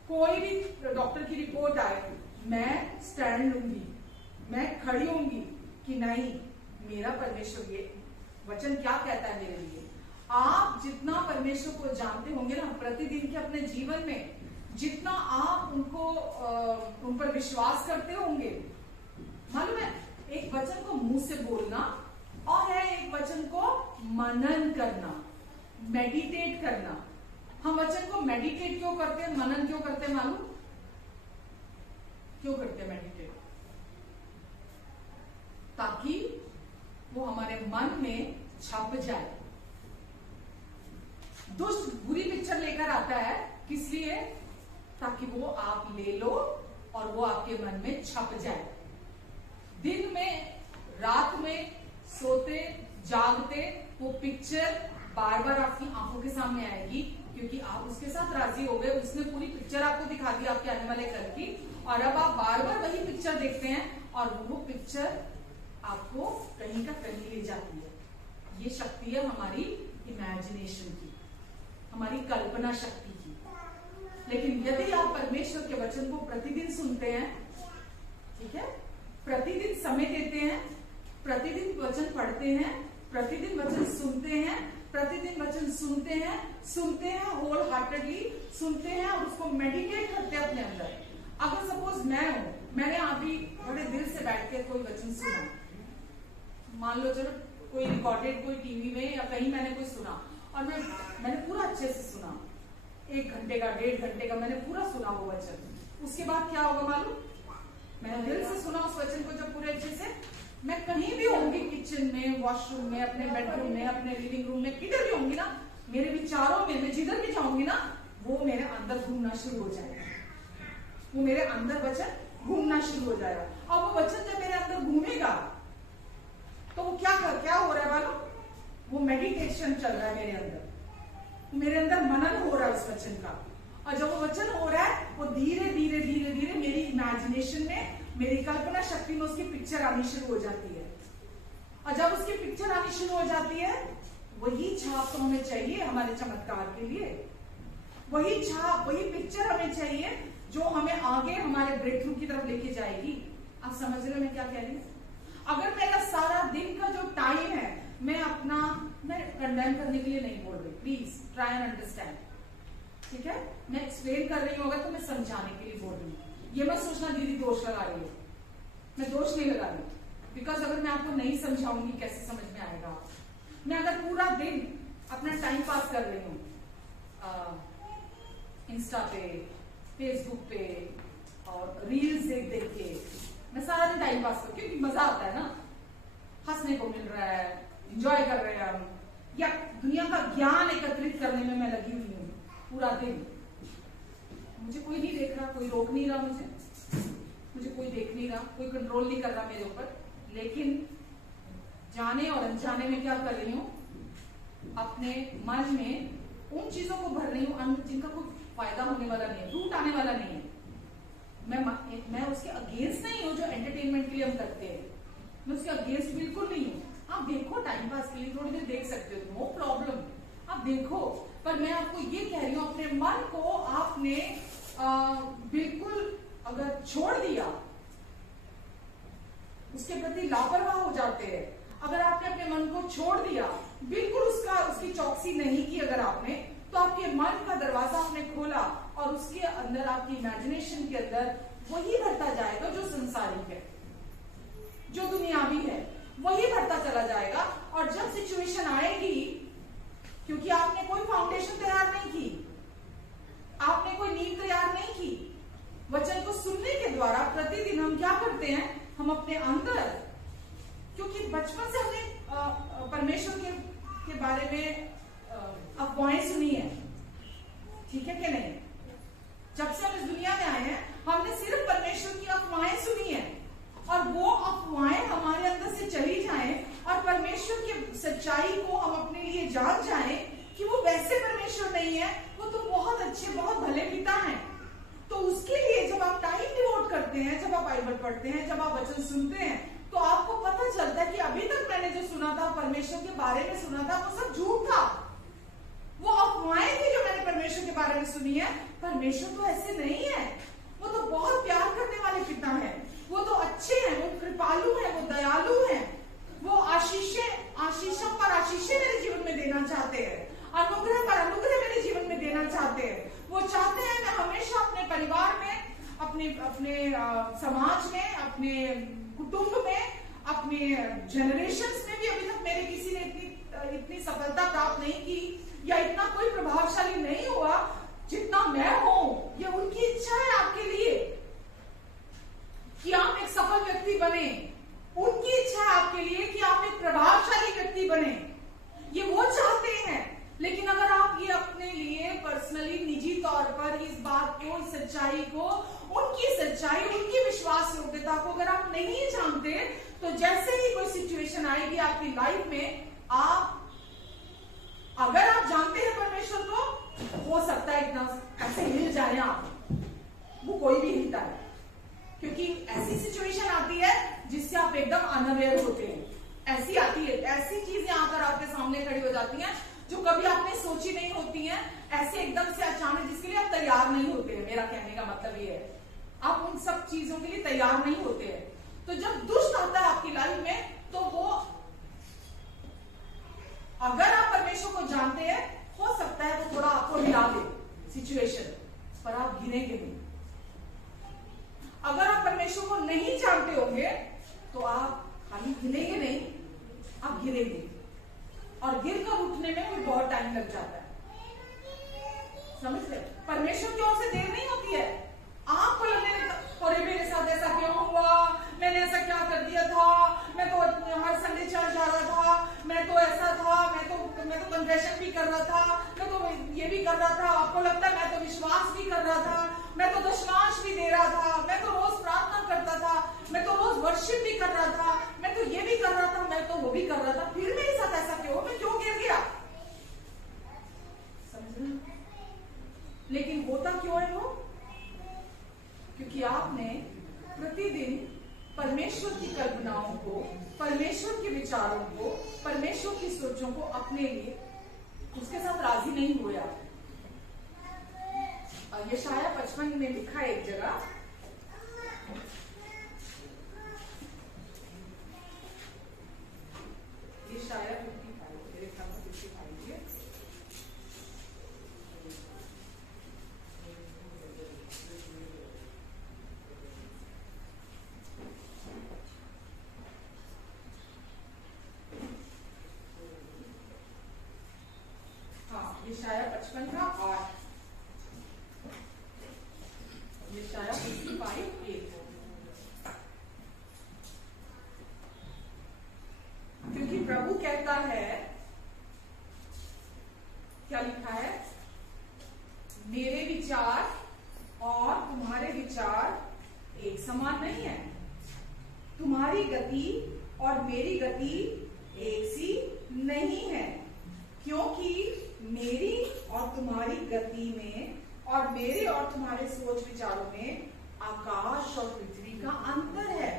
कोई भी डॉक्टर की रिपोर्ट आए, मैं स्टैंड लूंगी, मैं खड़ी होंगी कि नहीं, मेरा परमेश्वर ये वचन क्या कहता है मेरे लिए। आप जितना परमेश्वर को जानते होंगे ना प्रतिदिन के अपने जीवन में, जितना आप उन पर विश्वास करते होंगे, मालूम है, एक वचन को मुंह से बोलना और है एक वचन को मनन करना, मेडिटेट करना। हम वचन को मेडिटेट क्यों करते हैं, मनन क्यों करते हैं? मालूम क्यों करते हैं मेडिटेट? ताकि मन में छप जाए। दुष्ट बुरी पिक्चर लेकर आता है, किस लिए? ताकि वो आप ले लो और वो आपके मन में छप जाए। दिन में, रात में सोते जागते वो पिक्चर बार बार आपकी आंखों के सामने आएगी, क्योंकि आप उसके साथ राजी हो गए, उसने पूरी पिक्चर आपको दिखा दी आपके आने वाले कल की, और अब आप बार बार वही पिक्चर देखते हैं और वो पिक्चर आपको कहीं का कहीं ले जाती है। ये शक्ति है हमारी इमेजिनेशन की, हमारी कल्पना शक्ति की। लेकिन यदि आप परमेश्वर के वचन को प्रतिदिन सुनते हैं, ठीक है, प्रतिदिन समय देते हैं, प्रतिदिन वचन पढ़ते हैं, प्रतिदिन वचन सुनते हैं, प्रतिदिन वचन सुनते हैं होल हार्टेडली सुनते हैं और उसको मेडिटेट करते हैं अपने अंदर। अगर सपोज मैंने अभी बड़े दिल से बैठ के कोई वचन सुना, मान लो चलो कोई रिकॉर्डेड कोई टीवी में या कहीं मैंने कोई सुना और मैंने पूरा अच्छे से सुना, 1 घंटे का 1.5 घंटे का मैंने पूरा सुना वो वचन, उसके बाद क्या होगा मालूम? मैंने दिल से सुना उस वचन को जब पूरे अच्छे से, मैं कहीं भी होंगी, किचन में, वॉशरूम में, अपने बेडरूम में, अपने लिविंग रूम में, किधर भी होंगी ना, मेरे विचारों में मैं जिधर भी जाऊंगी ना, वो मेरे अंदर घूमना शुरू हो जाएगा, वो मेरे अंदर वचन घूमना शुरू हो जाएगा। और वो वचन जब मेरे अंदर घूमेगा तो वो क्या हो रहा है मालूम? वो मेडिटेशन चल रहा है मेरे अंदर, मेरे अंदर मनन हो रहा है उस वचन का, और जब वो वचन हो रहा है वो धीरे धीरे धीरे धीरे मेरी इमेजिनेशन में, मेरी कल्पना शक्ति में उसकी पिक्चर आनी शुरू हो जाती है। और जब उसकी पिक्चर आनी शुरू हो जाती है, वही छाप तो हमें चाहिए हमारे चमत्कार के लिए, वही छाप, वही पिक्चर हमें चाहिए जो हमें आगे हमारे ब्रेक थ्रू की तरफ लेके जाएगी। आप समझ रहे हो मैं क्या कह रही हूँ? अगर मेरा सारा दिन का जो टाइम है, मैं कंडेम करने के लिए नहीं बोल रही, प्लीज ट्राई एंड अंडरस्टैंड, ठीक है? मैं एक्सप्लेन कर रही हूँ अगर तो मैं समझाने के लिए बोल रही हूँ। ये मत सोचना दीदी दोष लगा रही हो, मैं दोष नहीं लगा रही, बिकॉज अगर मैं आपको नहीं समझाऊंगी कैसे समझ में आएगा? मैं अगर पूरा दिन अपना टाइम पास कर रही हूँ इंस्टा पे, फेसबुक पे और रील्स देख के, मैं सारा दिन टाइम पास करती हूँ क्योंकि मजा आता है ना, हंसने को मिल रहा है, एंजॉय कर रहे हैं हम, या दुनिया का ज्ञान एकत्रित करने में मैं लगी हुई हूँ पूरा दिन। मुझे कोई नहीं देख रहा, कोई रोक नहीं रहा, मुझे कोई देख नहीं रहा, कोई कंट्रोल नहीं कर रहा मेरे ऊपर, लेकिन जाने और अनजाने में क्या कर रही हूँ? अपने मन में उन चीजों को भर रही हूँ जिनका कोई फायदा होने वाला नहीं है, फ्रूट आने वाला नहीं है। मैं उसके अगेंस्ट नहीं हूँ जो एंटरटेनमेंट के लिए हम करते हैं, मैं उसके अगेंस्ट बिल्कुल नहीं हूँ। आप देखो टाइम पास के लिए थोड़ी देर देख सकते हो, नो प्रॉब्लम, आप देखो, पर मैं आपको ये कह रही हूँ अपने मन को आपने बिल्कुल अगर छोड़ दिया, उसके प्रति लापरवाह हो जाते हैं, अगर आपने अपने मन को छोड़ दिया, बिल्कुल उसकी चौकसी नहीं की अगर आपने, तो आपके मन का दरवाजा आपने खोला और उसके अंदर आपकी इमेजिनेशन के अंदर वही बढ़ता जाएगा जो संसारिक है, जो दुनियावी है, वही बढ़ता चला जाएगा। और जब सिचुएशन आएगी, क्योंकि आपने कोई फाउंडेशन तैयार नहीं की, आपने कोई नींव तैयार नहीं की, वचन को सुनने के द्वारा प्रतिदिन हम क्या करते हैं? हम अपने अंदर, क्योंकि बचपन से हमने परमेश्वर के बारे में अफवाहें सुनी है, ठीक है कि नहीं? जब से हम इस दुनिया में आए हैं, हमने सिर्फ परमेश्वर की अफवाहें सुनी है, और वो अफवाहें हमारे अंदर से चली जाएं और परमेश्वर की सच्चाई को हम अपने लिए जान जाएं कि वो वैसे परमेश्वर नहीं है, वो तो बहुत अच्छे, बहुत भले पिता हैं। तो उसके लिए जब आप टाइम डिवोट करते हैं, जब आप बाइबल पढ़ते हैं, जब आप वचन सुनते हैं, तो आपको पता चलता है कि अभी तक मैंने जो सुना था, परमेश्वर के बारे में सुना था, वो सब झूठ था, वो अफवाहें थी जो मैंने परमेश्वर के बारे में सुनी है। परमेश्वर तो ऐसे नहीं है, वो तो बहुत प्यार करने वाले पिता है, वो तो अच्छे हैं, वो कृपालु हैं, वो दयालु हैं, वो आशीषों पर आशीषें मेरे जीवन में देना चाहते हैं, अनुग्रह पर अनुग्रह मेरे जीवन में देना चाहते हैं। वो चाहते हैं मैं हमेशा अपने परिवार में, अपने समाज में, अपने कुटुंब में, अपने जनरेशंस में भी अभी तक मेरे किसी ने इतनी सफलता प्राप्त नहीं की, या इतना कोई प्रभावशाली नहीं हुआ जितना मैं हूं। ये उनकी इच्छा है आपके लिए कि आप एक सफल व्यक्ति बने, उनकी इच्छा है आपके लिए कि आप एक प्रभावशाली व्यक्ति बने, ये वो चाहते हैं। लेकिन अगर आप ये अपने लिए पर्सनली निजी तौर पर इस बात को, इस सच्चाई को, उनकी सच्चाई, उनकी विश्वास योग्यता को अगर आप नहीं जानते, तो जैसे ही कोई सिचुएशन आएगी आपकी लाइफ में, आप अगर आप जानते हैं परमेश्वर को, हो सकता है इतना ऐसे हिल जाए आप, वो कोई भी हिलता है, क्योंकि ऐसी सिचुएशन आती है जिससे आप एकदम अनअवेयर होते हैं। ऐसी आती है, ऐसी चीजें आकर आपके सामने खड़ी हो जाती हैं जो कभी आपने सोची नहीं होती हैं, ऐसे एकदम से अचानक, जिसके लिए आप तैयार नहीं होते हैं। मेरा कहने का मतलब ये है, आप उन सब चीजों के लिए तैयार नहीं होते हैं। तो जब दुष्ट आता है आपकी लाइफ में, तो वो, अगर आप परमेश्वर को जानते हैं, हो सकता है वो थोड़ा आपको हिला दे सिचुएशन, पर आप गिरेंगे नहीं। अगर आप परमेश्वर को नहीं जानते होंगे, तो आप खाली गिरेंगे नहीं, आप गिरेंगे, और गिर कर उठने में भी बहुत टाइम लग जाता है। समझ रहे? परमेश्वर की ओर से देर नहीं होती है। आपको लगने अरे मेरे साथ ऐसा क्यों हुआ, मैंने ऐसा क्या कर दिया था, मैं तो हर संडे चर्च जा रहा था, मैं तो ऐसा था, मैं तो कन्फेशन भी कर रहा था, मैं तो ये भी कर रहा था। आपको लगता है मैं तो विश्वास भी कर रहा था, मैं तो दशमांश भी दे रहा था, मैं तो रोज प्रार्थना करता था, मैं तो रोज वर्शिप भी कर रहा था, मैं तो ये भी कर रहा था, मैं तो वो भी कर रहा था, फिर मेरे साथ ऐसा क्यों, मैं क्यों गिर गया? समझ? लेकिन होता क्यों है वो? क्योंकि आपने प्रतिदिन परमेश्वर की कल्पनाओं को, परमेश्वर के विचारों को, परमेश्वर की सोचों को अपने लिए, उसके साथ राजी नहीं हुए आप। यशाया 55 में लिखा है एक जगह, यशाया 55, मेरे ख्याल में 55 है। यशाया 55 का 8, यशाया 55:1। क्योंकि प्रभु कहता है, क्या लिखा है? मेरे विचार और तुम्हारे विचार एक समान नहीं है, तुम्हारी गति और मेरी गति एक सी नहीं है, क्योंकि मेरी और तुम्हारी गति में और मेरे और तुम्हारे सोच विचारों में आकाश और पृथ्वी का अंतर है।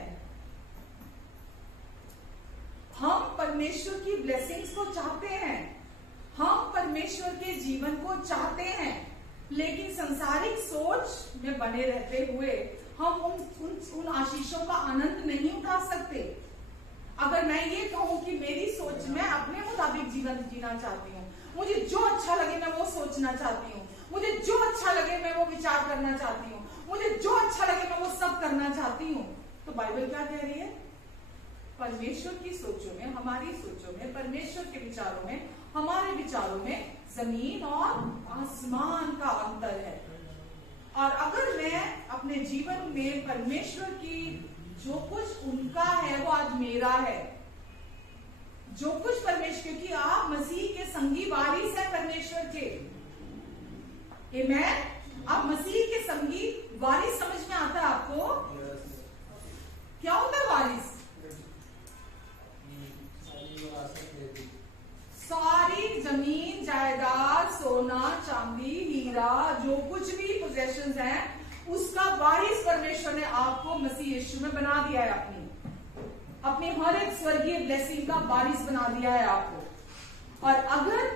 हम परमेश्वर की ब्लेसिंग्स को चाहते हैं, हम परमेश्वर के जीवन को चाहते हैं, लेकिन संसारिक सोच में बने रहते हुए हम उन आशीषों का आनंद नहीं उठा सकते। अगर मैं ये कहूं कि मेरी सोच, मैं अपने मुताबिक जीवन जीना चाहती हूँ, मुझे जो अच्छा लगे मैं वो सोचना चाहती हूँ, मुझे जो अच्छा लगे मैं वो विचार करना चाहती हूँ, मुझे जो अच्छा लगे मैं वो सब करना चाहती हूँ, तो बाइबल क्या कह रही है? परमेश्वर की सोचों में, हमारी सोचों में, परमेश्वर के विचारों में, हमारे विचारों में जमीन और आसमान का अंतर है। और अगर मैं अपने जीवन में परमेश्वर की जो कुछ उनका है वो आज मेरा है, जो कुछ परमेश्वर, क्योंकि आप मसीह के संगी वारिस है परमेश्वर के। आमेन? आप मसीह के संगी वारिस, समझ में आता है आपको? क्या होता है वारिस? सारी जमीन जायदाद, सोना चांदी हीरा, जो कुछ भी पोजेशंस हैं, उसका वारिस परमेश्वर ने आपको मसीह यीशु में बना दिया है। अपनी हर एक स्वर्गीय ब्लेसिंग का वारिस बना दिया है आपको। और अगर,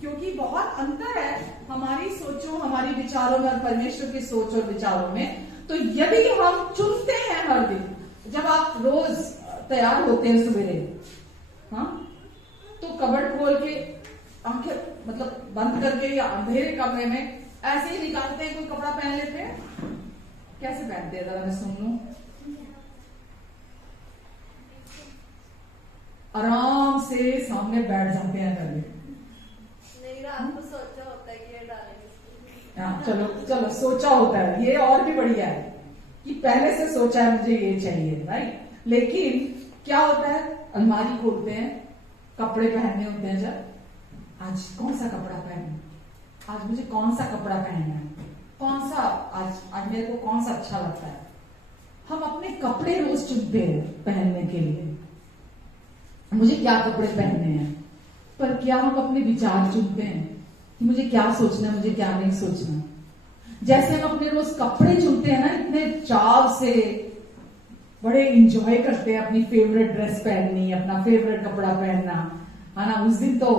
क्योंकि बहुत अंतर है हमारी सोचों, हमारी विचारों में और परमेश्वर की सोच और विचारों में, तो यदि हम चुनते हैं हर दिन, जब आप रोज तैयार होते हैं सवेरे, हाँ, तो कबर्ड खोल के आंखें मतलब बंद करके या अंधेरे कमरे में ऐसे ही निकालते हैं, कोई कपड़ा पहन लेते हैं, कैसे पहनते हैं जरा मैं सुन लूं? आराम से सामने बैठ जाते हैं पहले। नहीं, रात को सोचा होता है कि ये डालेंगे। हाँ, चलो चलो, सोचा होता है, ये और भी बढ़िया है कि पहले से सोचा है मुझे ये चाहिए, राइट? लेकिन क्या होता है, अलमारी खोलते हैं, कपड़े पहनने होते हैं, जब आज कौन सा कपड़ा पहनूं, आज मुझे कौन सा कपड़ा पहनना है, कौन सा आज मेरे को कौन सा अच्छा लगता है। हम अपने कपड़े रोज चुनते हैं पहनने के लिए, मुझे क्या कपड़े पहनने हैं, पर क्या हम अपने विचार चुनते हैं कि मुझे क्या सोचना है, मुझे क्या नहीं सोचना। जैसे हम अपने रोज कपड़े चुनते हैं ना, इतने चाव से बड़े इंजॉय करते हैं अपनी फेवरेट ड्रेस पहननी, अपना फेवरेट कपड़ा पहनना, है ना। उस दिन तो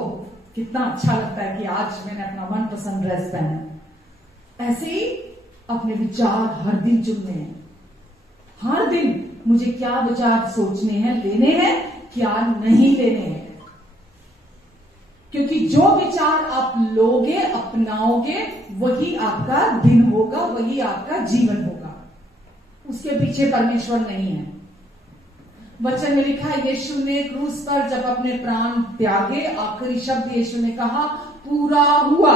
कितना अच्छा लगता है कि आज मैंने अपना मनपसंद ड्रेस पहना। ऐसे ही अपने विचार हर दिन चुनने हैं, हर दिन मुझे क्या विचार सोचने हैं, लेने हैं, क्या नहीं लेने हैं। क्योंकि जो विचार आप लोगे, अपनाओगे, वही आपका दिन होगा, वही आपका जीवन होगा। उसके पीछे परमेश्वर नहीं है। वचन में लिखा है, यीशु ने क्रूस पर जब अपने प्राण त्यागे, आखिरी शब्द यीशु ने कहा, पूरा हुआ।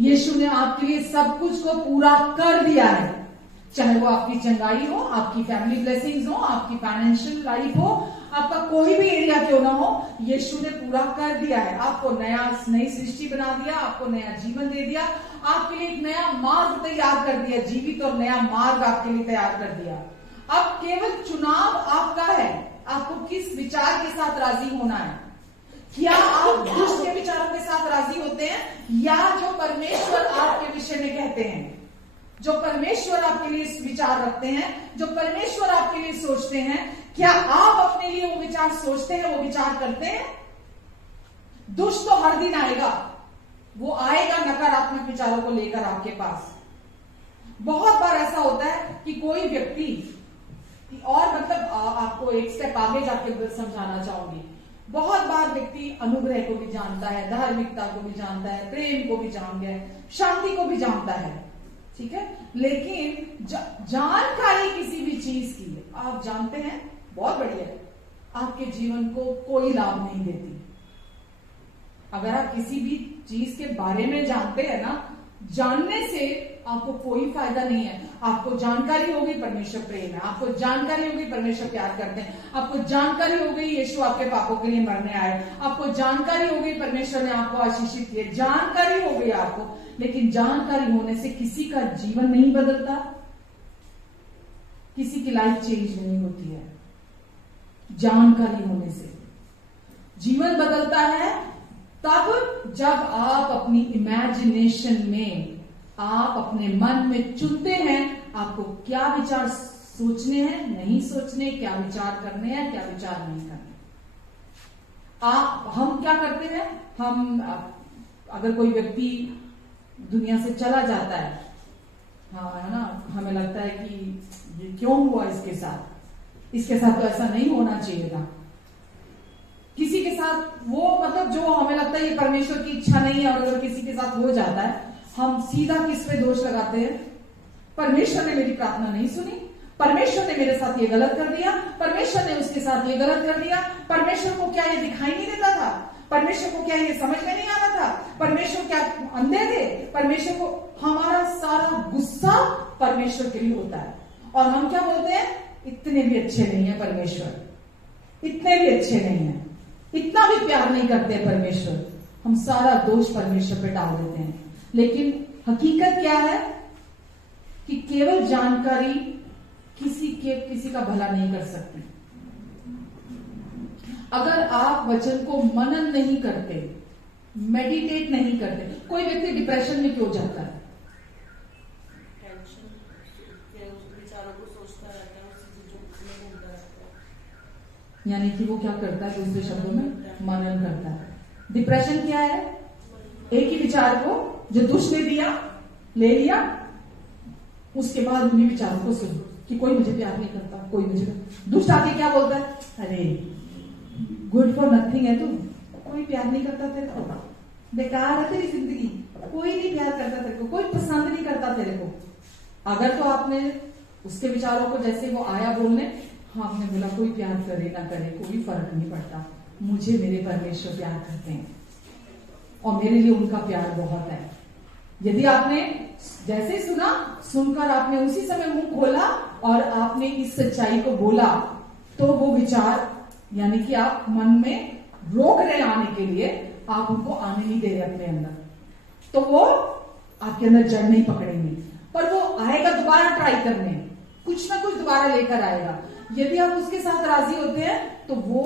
यीशु ने आपके लिए सब कुछ को पूरा कर दिया है। चाहे वो आपकी चंगाई हो, आपकी फैमिली ब्लेसिंग्स हो, आपकी फाइनेंशियल लाइफ हो, आपका कोई भी एरिया क्यों ना हो, यीशु ने पूरा कर दिया है। आपको नई सृष्टि बना दिया, आपको नया जीवन दे दिया, आपके लिए एक नया मार्ग तैयार कर दिया, जीवित और नया मार्ग आपके लिए तैयार कर दिया। अब केवल चुनाव आपका है, आपको किस विचार के साथ राजी होना है। क्या आप दुष्ट के विचारों के साथ राजी होते हैं, या जो परमेश्वर आपके विषय में कहते हैं, जो परमेश्वर आपके लिए विचार रखते हैं, जो परमेश्वर आपके लिए सोचते हैं, क्या आप अपने लिए वो विचार सोचते हैं, वो विचार करते हैं। दुष्ट तो हर दिन आएगा, वो आएगा नकारात्मक विचारों को लेकर आपके पास। बहुत बार ऐसा होता है कि कोई व्यक्ति, और मतलब आपको एक स्टेप आगे जाके समझाना चाहूंगी, बहुत बार व्यक्ति अनुग्रह को भी जानता है, धार्मिकता को भी जानता है, प्रेम को भी जानता है, शांति को भी जानता है, ठीक है, लेकिन जानकारी किसी भी चीज की आप जानते हैं, बहुत बढ़िया है, आपके जीवन को कोई लाभ नहीं देती। अगर आप किसी भी चीज के बारे में जानते हैं ना, जानने से आपको कोई फायदा नहीं है। आपको जानकारी होगी परमेश्वर प्रेम है, आपको जानकारी होगी परमेश्वर प्यार करते हैं, आपको जानकारी हो गई यीशु आपके पापों के लिए मरने आए, आपको जानकारी हो गई परमेश्वर ने आपको आशीषित किया, जानकारी हो गई आपको। लेकिन जानकारी होने से किसी का जीवन नहीं बदलता, किसी की लाइफ चेंज नहीं होती है। जानकारी होने से जीवन बदलता है तब जब आप अपनी इमेजिनेशन में, आप अपने मन में चुनते हैं आपको क्या विचार सोचने हैं, नहीं सोचने, क्या विचार करने हैं, क्या विचार नहीं करने। हम क्या करते हैं, हम अगर कोई व्यक्ति दुनिया से चला जाता है, हाँ है ना, हमें लगता है कि ये क्यों हुआ इसके साथ तो ऐसा नहीं होना चाहिए था। किसी के साथ वो मतलब जो हमें लगता है ये परमेश्वर की इच्छा नहीं है, और अगर किसी के साथ हो जाता है, हम सीधा किस पे दोष लगाते हैं, परमेश्वर ने मेरी प्रार्थना नहीं सुनी, परमेश्वर ने मेरे साथ ये गलत कर दिया, परमेश्वर ने उसके साथ ये गलत कर दिया, परमेश्वर को क्या ये दिखाई नहीं देता था, परमेश्वर को क्या ये समझ में नहीं आ रहा था, परमेश्वर क्या अंधे थे, परमेश्वर को। हमारा सारा गुस्सा परमेश्वर के लिए होता है, और हम क्या बोलते हैं, इतने भी अच्छे नहीं है परमेश्वर, इतने भी अच्छे नहीं है, इतना भी प्यार नहीं करते परमेश्वर। हम सारा दोष परमेश्वर पे डाल देते हैं। लेकिन हकीकत क्या है कि केवल जानकारी किसी का भला नहीं कर सकती। अगर आप वचन को मनन नहीं करते, मेडिटेट नहीं करते, कोई व्यक्ति डिप्रेशन में क्यों जाता है, टेंशन के विचारों को सोचता रहता है, उसी चीजों में घूमता रहता है। यानी कि वो क्या करता है, दूसरे शब्दों में मनन करता है। डिप्रेशन क्या है, एक ही विचार को जो दुष्ट ने दिया ले लिया, उसके बाद उन्हीं विचारों को सुनो कि कोई मुझे प्यार नहीं करता, कोई मुझे, दुष्ट आके क्या बोलता है, अरे गुड फॉर नथिंग है तू, कोई प्यार नहीं करता तेरे को, बेकार है तेरी जिंदगी, कोई नहीं प्यार करता तेरे को, कोई पसंद नहीं करता तेरे को। अगर तो आपने उसके विचारों को जैसे वो आया बोलने, हाँ आपने बोला कोई प्यार करे ना करे कोई फर्क नहीं पड़ता, मुझे मेरे परमेश्वर प्यार करते हैं और मेरे लिए उनका प्यार बहुत है। यदि आपने जैसे सुना, सुनकर आपने उसी समय मुंह खोला और आपने इस सच्चाई को बोला तो वो विचार यानी कि आप मन में रोक रहे आने के लिए, आप उनको आने नहीं दे रहे अपने अंदर, तो वो आपके अंदर जड़ नहीं पकड़ेंगे, पर वो आएगा दोबारा ट्राई करने, कुछ ना कुछ दोबारा लेकर आएगा। यदि आप उसके साथ राजी होते हैं तो वो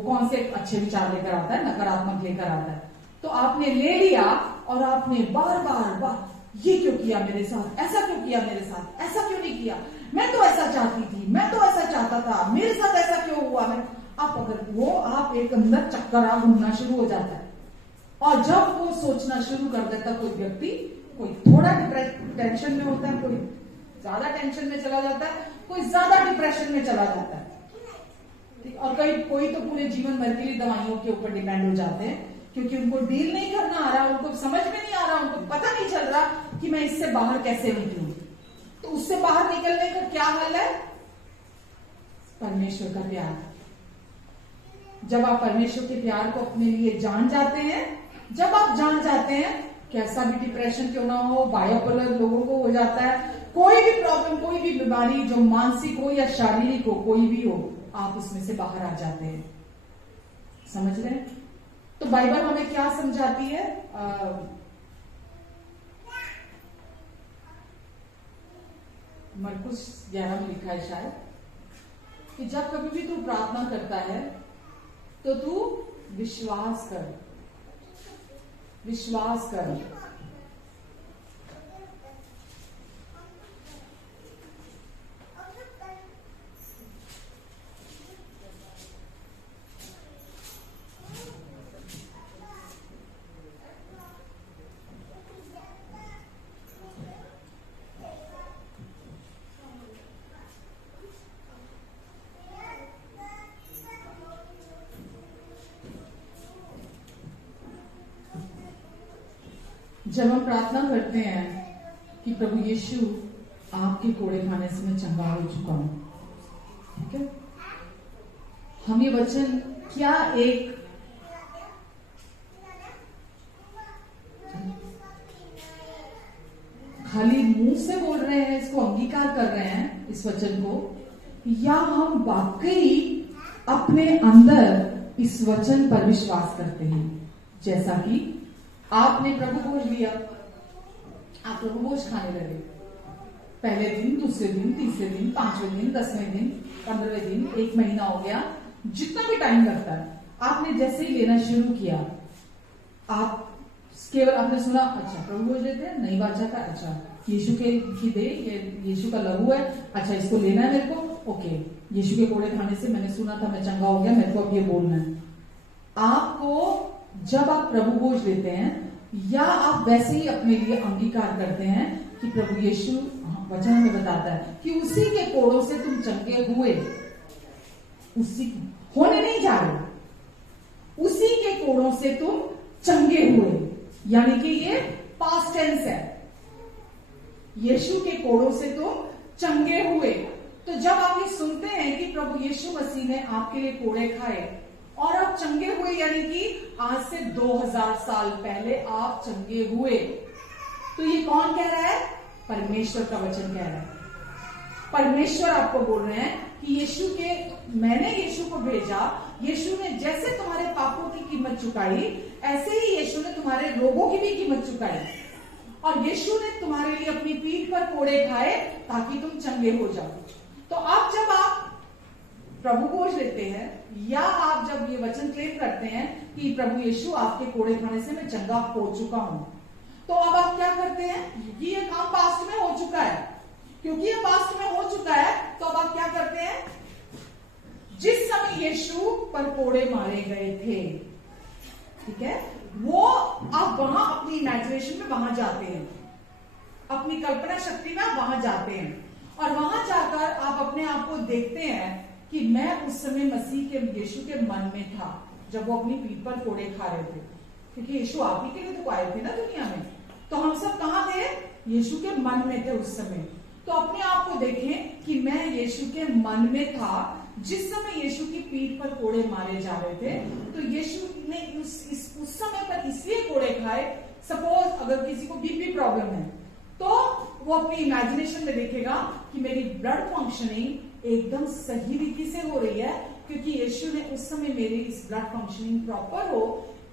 कौन से अच्छे विचार लेकर आता है, नकारात्मक लेकर आता है। तो आपने ले लिया और आपने बार बार ये क्यों किया मेरे साथ, ऐसा क्यों किया मेरे साथ, ऐसा क्यों नहीं किया, मैं तो ऐसा चाहती थी, मैं तो ऐसा चाहता था, मेरे साथ ऐसा क्यों हुआ। आप एक अंदर चक्करा घूमना शुरू हो जाता है। और जब वो सोचना शुरू कर देता कोई व्यक्ति, कोई थोड़ा टेंशन में होता है, कोई ज्यादा टेंशन में चला जाता है, कोई ज्यादा डिप्रेशन में चला जाता है, और कोई तो पूरे जीवन भर के लिए दवाइयों के ऊपर डिपेंड हो जाते हैं, क्योंकि उनको डील नहीं करना आ रहा, उनको समझ में नहीं आ रहा, उनको पता नहीं चल रहा कि मैं इससे बाहर कैसे निकलूं। तो उससे बाहर निकलने का क्या हल है? परमेश्वर का प्यार। जब आप परमेश्वर के प्यार को अपने लिए जान जाते हैं, जब आप जान जाते हैं, कैसा भी डिप्रेशन क्यों ना हो, बायोपोलर लोगों को हो जाता है, कोई भी प्रॉब्लम, कोई भी बीमारी जो मानसिक हो या शारीरिक हो, कोई भी हो, आप उसमें से बाहर आ जाते हैं। समझ रहे हैं? तो बाइबल हमें क्या समझाती है? मरकुस 11 में लिखा है शायद, कि जब कभी भी तू प्रार्थना करता है तो तू विश्वास कर। जब हम प्रार्थना करते हैं कि प्रभु यीशु आपके कोड़े खाने से मैं चंगा हो चुका हूं, ठीक है, हम ये वचन क्या एक खाली मुंह से बोल रहे हैं, इसको अंगीकार कर रहे हैं इस वचन को, या हम वाकई अपने अंदर इस वचन पर विश्वास करते हैं? जैसा कि आपने प्रभु भोज लिया, आप प्रभु भोज खाने लगे, पहले दिन, दूसरे दिन, तीसरे दिन, 5वें दिन, 10वें दिन, 15वें दिन, 1 महीना हो गया, जितना भी टाइम लगता है, आपने जैसे ही लेना शुरू किया, आप केवल आपने सुना, अच्छा प्रभु भोज लेते हैं, नहीं बाचा का, अच्छा यीशु की दे, ये यीशु का लहू है, अच्छा इसको लेना है मेरे को, ओके, यीशु के कोड़े खाने से मैंने सुना था मैं चंगा हो गया, मेरे को अब ये बोलना है। आपको जब आप प्रभु भोज लेते हैं, या आप वैसे ही अपने लिए अंगीकार करते हैं कि प्रभु यीशु, वचन हमें बताता है कि उसी के कोड़ों से तुम चंगे हुए, उसी होने नहीं जा रहे, उसी के कोड़ों से तुम चंगे हुए, यानी कि ये पास्ट टेंस है, यीशु के कोड़ों से तुम चंगे हुए। तो जब आप ये सुनते हैं कि प्रभु यीशु मसीह ने आपके लिए कोड़े खाए और आप चंगे हुए, यानी कि आज से 2000 साल पहले आप चंगे हुए, तो ये कौन कह रहा है? परमेश्वर का वचन कह रहा है। परमेश्वर आपको बोल रहे हैं कि मैंने यीशु को भेजा, यीशु ने जैसे तुम्हारे पापों की कीमत चुकाई, ऐसे ही यीशु ने तुम्हारे रोगों की भी कीमत चुकाई, और यीशु ने तुम्हारे लिए अपनी पीठ पर कोड़े खाए ताकि तुम चंगे हो जाओ। तो अब जब आप प्रभु भोज लेते हैं, या आप जब ये वचन क्लेम करते हैं कि प्रभु यीशु आपके कोड़े खाने से मैं चंगा हो चुका हूं, तो अब आप क्या करते हैं? ये काम पास्ट में हो चुका है, क्योंकि ये पास्ट में हो चुका है, तो अब आप क्या करते हैं? जिस समय यीशु पर कोड़े मारे गए थे, ठीक है, वो आप वहां अपनी इमेजिनेशन में वहां जाते हैं, अपनी कल्पना शक्ति में वहां जाते हैं, और वहां जाकर आप अपने आप को देखते हैं कि मैं उस समय मसीह के यीशु के मन में था, जब वो अपनी पीठ पर कोड़े खा रहे थे, क्योंकि यीशु आप ही के लिए तो आए थे ना दुनिया में। तो हम सब कहां थे? यीशु के मन में थे उस समय। तो अपने आप को देखें कि मैं यीशु के मन में था जिस समय यीशु की पीठ पर कोड़े मारे जा रहे थे। तो यीशु ने उस समय पर इसलिए कोड़े खाए, सपोज अगर किसी को बीपी प्रॉब्लम है तो वो अपनी इमेजिनेशन में देखेगा कि मेरी ब्लड फंक्शनिंग एकदम सही रीति से हो रही है, क्योंकि यीशु ने उस समय मेरी इस ब्लड फंक्शनिंग प्रॉपर हो,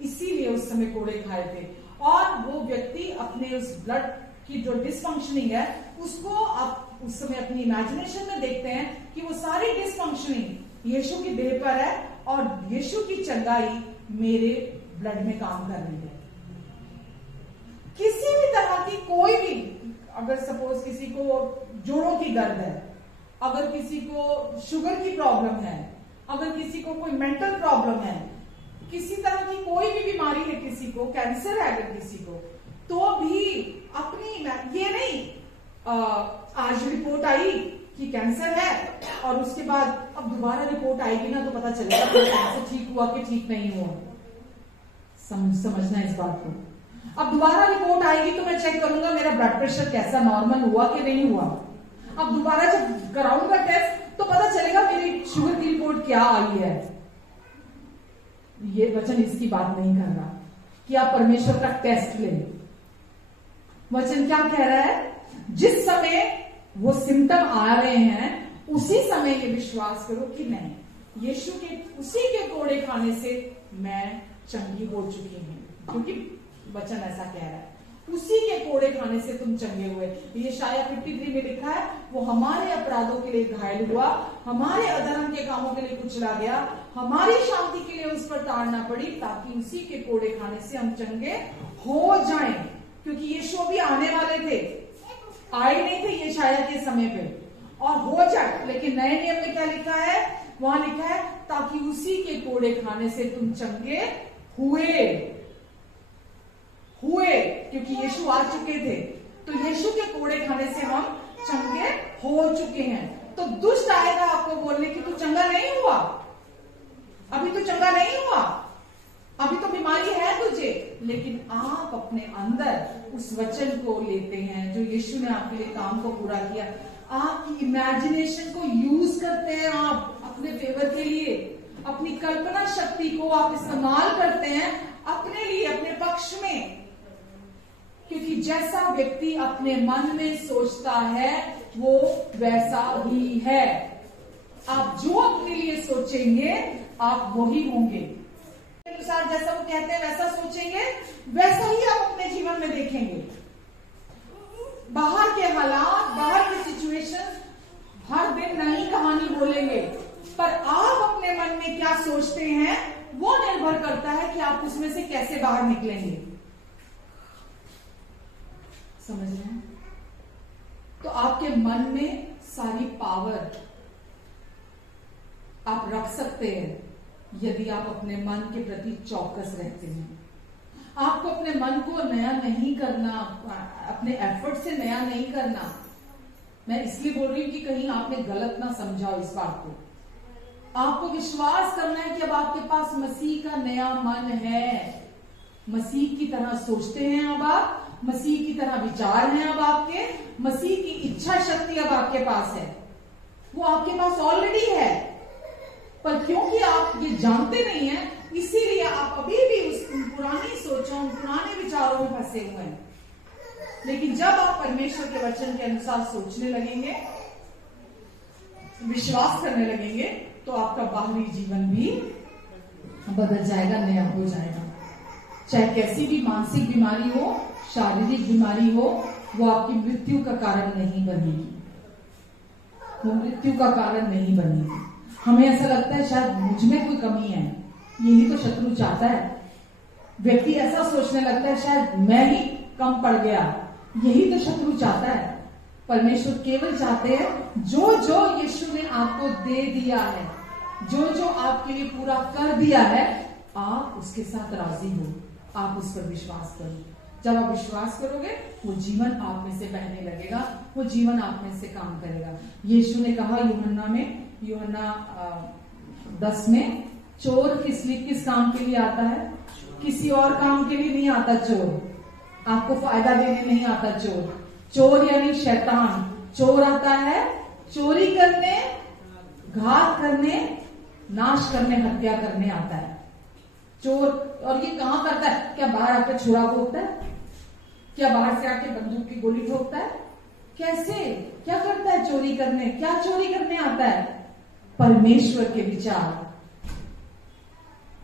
इसीलिए उस समय कोड़े खाए थे। और वो व्यक्ति अपने उस ब्लड की जो डिसफंक्शनिंग है उसको आप उस समय अपनी इमेजिनेशन में देखते हैं कि वो सारी डिसफंक्शनिंग यीशु की देह पर है और यीशु की चंगाई मेरे ब्लड में काम कर रही है। किसी भी तरह की कोई भी, अगर सपोज किसी को जोड़ों की दर्द है, अगर किसी को शुगर की प्रॉब्लम है, अगर किसी को कोई मेंटल प्रॉब्लम है, किसी तरह की कोई भी बीमारी है, किसी को कैंसर है अगर किसी को, तो भी अपनी ये नहीं आज रिपोर्ट आई कि कैंसर है और उसके बाद अब दोबारा रिपोर्ट आएगी ना तो पता चलेगा कि कैंसर ठीक हुआ कि ठीक नहीं हुआ। समझना इस बात को। अब दोबारा रिपोर्ट आएगी तो मैं चेक करूंगा मेरा ब्लड प्रेशर कैसा, नॉर्मल हुआ कि नहीं हुआ। अब दोबारा जब कराऊंगा टेस्ट तो पता चलेगा मेरी शुगर की रिपोर्ट क्या आई है। ये वचन इसकी बात नहीं कर रहा कि आप परमेश्वर का टेस्ट लें। वचन क्या कह रहा है? जिस समय वो सिम्टम आ रहे हैं उसी समय ये विश्वास करो कि नहीं, यीशु के उसी के कोड़े खाने से मैं चंगी हो चुकी हूं, क्योंकि वचन ऐसा कह रहा है, उसी के कोड़े खाने से तुम चंगे हुए। ये शाया 53 में लिखा है, वो हमारे अपराधों के लिए घायल हुआ, हमारे अधर्म के कामों के लिए कुचला गया, हमारी शांति के लिए उस पर ताड़ना पड़ी, ताकि उसी के कोड़े खाने से हम चंगे हो जाएं। क्योंकि यीशु अभी आने वाले थे, आए नहीं थे ये शाया के समय पे, और हो जाए। लेकिन नए नियम में क्या लिखा है? वहां लिखा है ताकि उसी के कोड़े खाने से तुम चंगे हुए, क्योंकि यीशु आ चुके थे, तो यीशु के कोड़े खाने से हम चंगे हो चुके हैं। तो दुष्ट आएगा आपको बोलने कि तू चंगा नहीं हुआ, अभी तो चंगा नहीं हुआ, अभी तो बीमारी है तुझे। लेकिन आप अपने अंदर उस वचन को लेते हैं जो यीशु ने आपके लिए काम को पूरा किया, आपकी इमेजिनेशन को यूज करते हैं आप अपने फेवर के लिए, अपनी कल्पना शक्ति को आप इस्तेमाल करते हैं अपने लिए, अपने पक्ष में। क्योंकि जैसा व्यक्ति अपने मन में सोचता है वो वैसा ही है। आप जो अपने लिए सोचेंगे आप वही होंगे। अनुसार जैसा वो कहते हैं वैसा सोचेंगे, वैसा ही आप अपने जीवन में देखेंगे। बाहर के हालात, बाहर के सिचुएशन हर दिन नई कहानी बोलेंगे, पर आप अपने मन में क्या सोचते हैं वो निर्भर करता है कि आप उसमें से कैसे बाहर निकलेंगे। समझ रहे हैं? तो आपके मन में सारी पावर आप रख सकते हैं यदि आप अपने मन के प्रति चौकस रहते हैं। आपको अपने मन को नया नहीं करना, अपने एफर्ट से नया नहीं करना। मैं इसलिए बोल रही हूं कि कहीं आपने गलत ना समझाओ इस बात को। आपको विश्वास करना है कि अब आपके पास मसीह का नया मन है, मसीह की तरह सोचते हैं अब आप, मसीह की तरह विचार हैं अब आपके, मसीह की इच्छा शक्ति अब आपके पास है, वो आपके पास ऑलरेडी है। पर क्योंकि आप ये जानते नहीं हैं, इसीलिए आप अभी भी उस पुरानी सोचों, पुराने विचारों में फंसे हुए हैं। लेकिन जब आप परमेश्वर के वचन के अनुसार सोचने लगेंगे, विश्वास करने लगेंगे, तो आपका बाहरी जीवन भी बदल जाएगा, नया हो जाएगा। चाहे कैसी भी मानसिक बीमारी हो, शारीरिक बीमारी हो, वो आपकी मृत्यु का कारण नहीं बनेगी, वो मृत्यु का कारण नहीं बनेगी। हमें ऐसा लगता है शायद मुझ में कोई कमी है, यही तो शत्रु चाहता है। व्यक्ति ऐसा सोचने लगता है शायद मैं ही कम पड़ गया, यही तो शत्रु चाहता है। परमेश्वर केवल चाहते हैं जो जो यीशु ने आपको दे दिया है, जो जो आपके लिए पूरा कर दिया है, आप उसके साथ राजी हो, आप उस पर विश्वास करो। जब आप विश्वास करोगे वो जीवन आप में से बहने लगेगा, वो जीवन आप में से काम करेगा। यीशु ने कहा यूहन्ना 10 में, चोर किस काम के लिए आता है? किसी और काम के लिए नहीं आता चोर, आपको फायदा देने नहीं आता चोर। चोर यानी शैतान। चोर आता है चोरी करने, घात करने, नाश करने, हत्या करने आता है चोर। और ये कहां करता है? क्या बाहर आकर छुरा फोड़ता है? क्या बाहर से आके बंदूक की गोली ठोकता है? कैसे? क्या करता है चोरी करने? क्या चोरी करने आता है? परमेश्वर के विचार।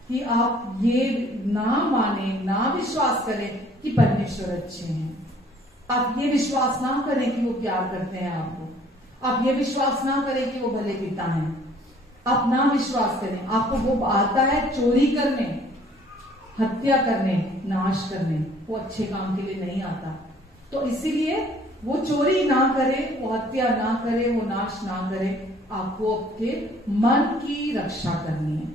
कि आप ये ना माने, ना विश्वास करें कि परमेश्वर अच्छे हैं। आप ये विश्वास ना करें कि वो प्यार करते हैं आपको। आप ये विश्वास ना करें कि वो भले पिता हैं। आप ना विश्वास करें। आपको वो आता है चोरी करने, हत्या करने, नाश करने। वो अच्छे काम के लिए नहीं आता। तो इसीलिए वो चोरी ना करे, वो हत्या ना करे, वो नाश ना करे। आपको आपके मन की रक्षा करनी है।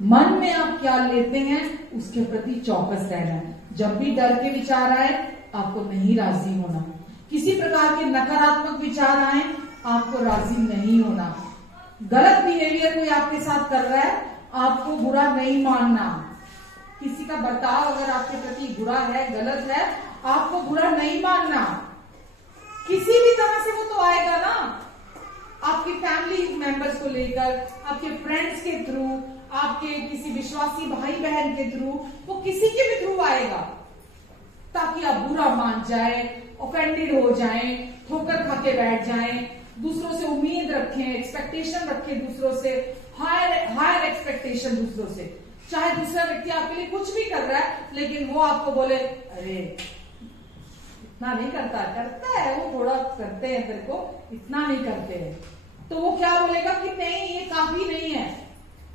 मन में आप क्या लेते हैं उसके प्रति चौकस रहना है। जब भी डर के विचार आए आपको नहीं राजी होना। किसी प्रकार के नकारात्मक विचार आए आपको राजी नहीं होना। गलत बिहेवियर कोई आपके साथ कर रहा है आपको बुरा नहीं मानना। किसी का बर्ताव अगर आपके प्रति बुरा है, गलत है, आपको बुरा नहीं मानना। किसी भी तरह से वो तो आएगा ना, आपकी फैमिली मेंबर्स को लेकर, आपके फ्रेंड्स के थ्रू, आपके किसी विश्वासी भाई बहन के थ्रू, वो किसी के भी थ्रू आएगा ताकि आप बुरा मान जाए, ऑफेंडेड हो जाएं, ठोकर खा के बैठ जाएं, दूसरों से उम्मीद रखें, एक्सपेक्टेशन रखें दूसरों से, हायर एक्सपेक्टेशन दूसरों से। चाहे दूसरा व्यक्ति आपके लिए कुछ भी कर रहा है लेकिन वो आपको बोले अरे इतना नहीं करता है, वो थोड़ा करते हैं तेरे को, इतना नहीं करते हैं, तो वो क्या बोलेगा कि नहीं ये काफी नहीं है।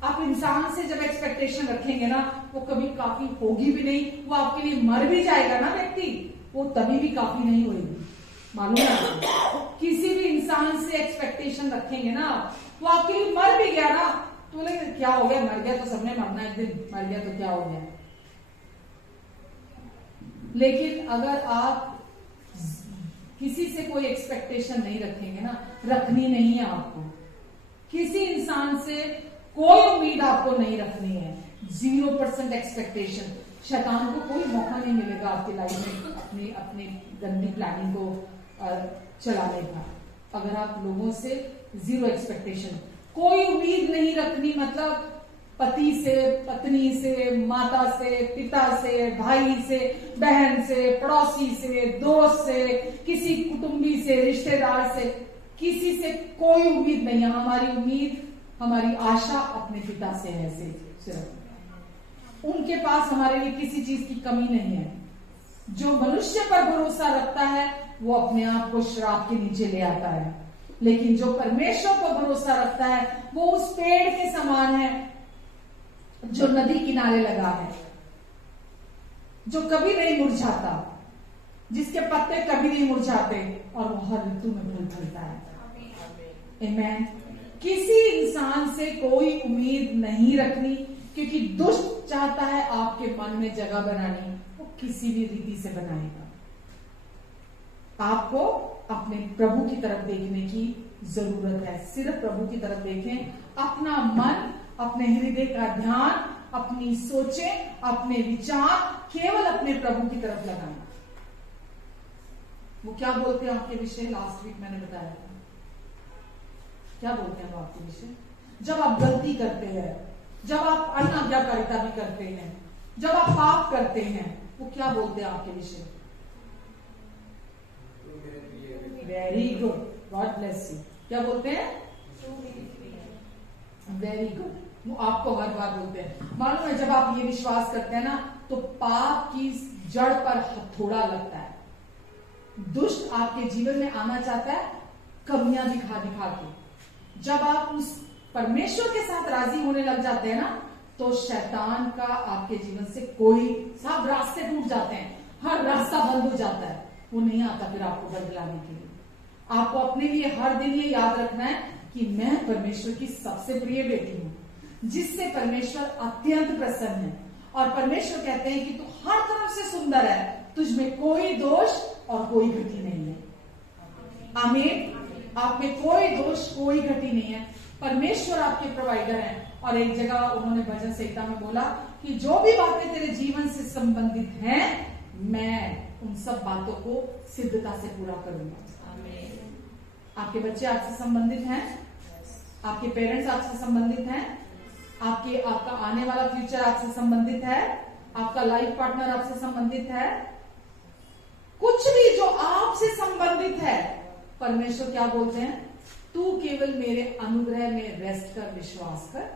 आप इंसान से जब एक्सपेक्टेशन रखेंगे ना वो कभी काफी होगी भी नहीं। वो आपके लिए मर भी जाएगा ना व्यक्ति, वो तभी भी काफी नहीं होगी। मालूम है? किसी भी इंसान से एक्सपेक्टेशन रखेंगे ना, वो आपके लिए मर भी गया ना तो बोले क्या हो गया, मर गया तो सबने मरना एक दिन, मर गया तो क्या हो गया। लेकिन अगर आप किसी से कोई एक्सपेक्टेशन नहीं रखेंगे ना, रखनी नहीं है आपको, किसी इंसान से कोई उम्मीद आपको नहीं रखनी है, 0% एक्सपेक्टेशन। शैतान को कोई मौका नहीं मिलेगा आपकी लाइफ में अपनी गंदी प्लानिंग को चलाने का। अगर आप लोगों से 0 एक्सपेक्टेशन, कोई उम्मीद नहीं रखनी, मतलब पति से, पत्नी से, माता से, पिता से, भाई से, बहन से, पड़ोसी से, दोस्त से, किसी कुटुंबी से, रिश्तेदार से, किसी से कोई उम्मीद नहीं है। हमारी उम्मीद, हमारी आशा अपने पिता से है सिर्फ। उनके पास हमारे लिए किसी चीज की कमी नहीं है। जो मनुष्य पर भरोसा रखता है वो अपने आप को श्राप के नीचे ले आता है, लेकिन जो परमेश्वर पर भरोसा रखता है वो उस पेड़ के समान है जो नदी किनारे लगा है, जो कभी नहीं मुरझाता, जिसके पत्ते कभी नहीं मुरझाते और वो हर ऋतु में फूल फलता है। आमीन। किसी इंसान से कोई उम्मीद नहीं रखनी, क्योंकि दुष्ट चाहता है आपके मन में जगह बनानी, वो किसी भी रीति से बनाएगा। आपको अपने प्रभु की तरफ देखने की जरूरत है। सिर्फ प्रभु की तरफ देखें, अपना मन, अपने हृदय का ध्यान, अपनी सोचें, अपने विचार केवल अपने प्रभु की तरफ लगाएं। वो क्या बोलते हैं आपके विषय, लास्ट वीक मैंने बताया था, क्या बोलते हैं वो आपके विषय? जब आप गलती करते हैं, जब आप अनाज्ञाकारिता भी करते हैं, जब आप पाप करते हैं, वो क्या बोलते हैं आपके विषय? Very good, God bless you. क्या बोलते हैं? Very good. वो आपको हर बार बोलते हैं। मालूम है, जब आप ये विश्वास करते हैं ना तो पाप की जड़ पर हथौड़ा लगता है। दुष्ट आपके जीवन में आना चाहता है कमियां दिखा दिखा के। जब आप उस परमेश्वर के साथ राजी होने लग जाते हैं ना तो शैतान का आपके जीवन से कोई सब रास्ते टूट जाते हैं, हर रास्ता बंद हो जाता है, वो नहीं आता फिर आपको बदलाने के लिए। आपको अपने लिए हर दिन ये याद रखना है कि मैं परमेश्वर की सबसे प्रिय बेटी हूं, जिससे परमेश्वर अत्यंत प्रसन्न है। और परमेश्वर कहते हैं कि तू हर तरफ से सुंदर है, तुझ में कोई दोष और कोई घटी नहीं है। आमीन। आप में कोई दोष, कोई घटी नहीं है। परमेश्वर आपके प्रोवाइडर हैं। और एक जगह उन्होंने भजन संहिता में बोला कि जो भी बातें तेरे जीवन से संबंधित हैं, मैं उन सब बातों को सिद्धता से पूरा करूंगा। आपके बच्चे आपसे संबंधित हैं, आपके पेरेंट्स आपसे संबंधित हैं, आपका आने वाला फ्यूचर आपसे संबंधित है, आपका लाइफ पार्टनर आपसे संबंधित है। कुछ भी जो आपसे संबंधित है परमेश्वर क्या बोलते हैं? तू केवल मेरे अनुग्रह में रेस्ट कर, विश्वास कर,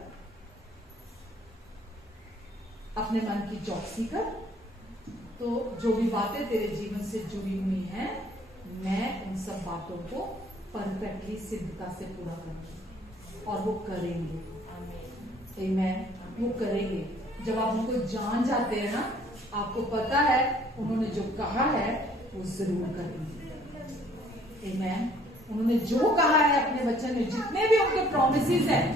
अपने मन की चौकसी कर, तो जो भी बातें तेरे जीवन से जुड़ी हुई हैं, मैं उन सब बातों को परफेक्टली सिद्धता से पूरा करूंगी और वो करेंगे। आमीन, वो करेंगे। जब आप उनको जान जाते हैं ना, आपको पता है उन्होंने जो कहा है वो जरूर करेंगे। आमीन। उन्होंने जो कहा है अपने वचन में, जितने भी उनके प्रोमिसेस हैं,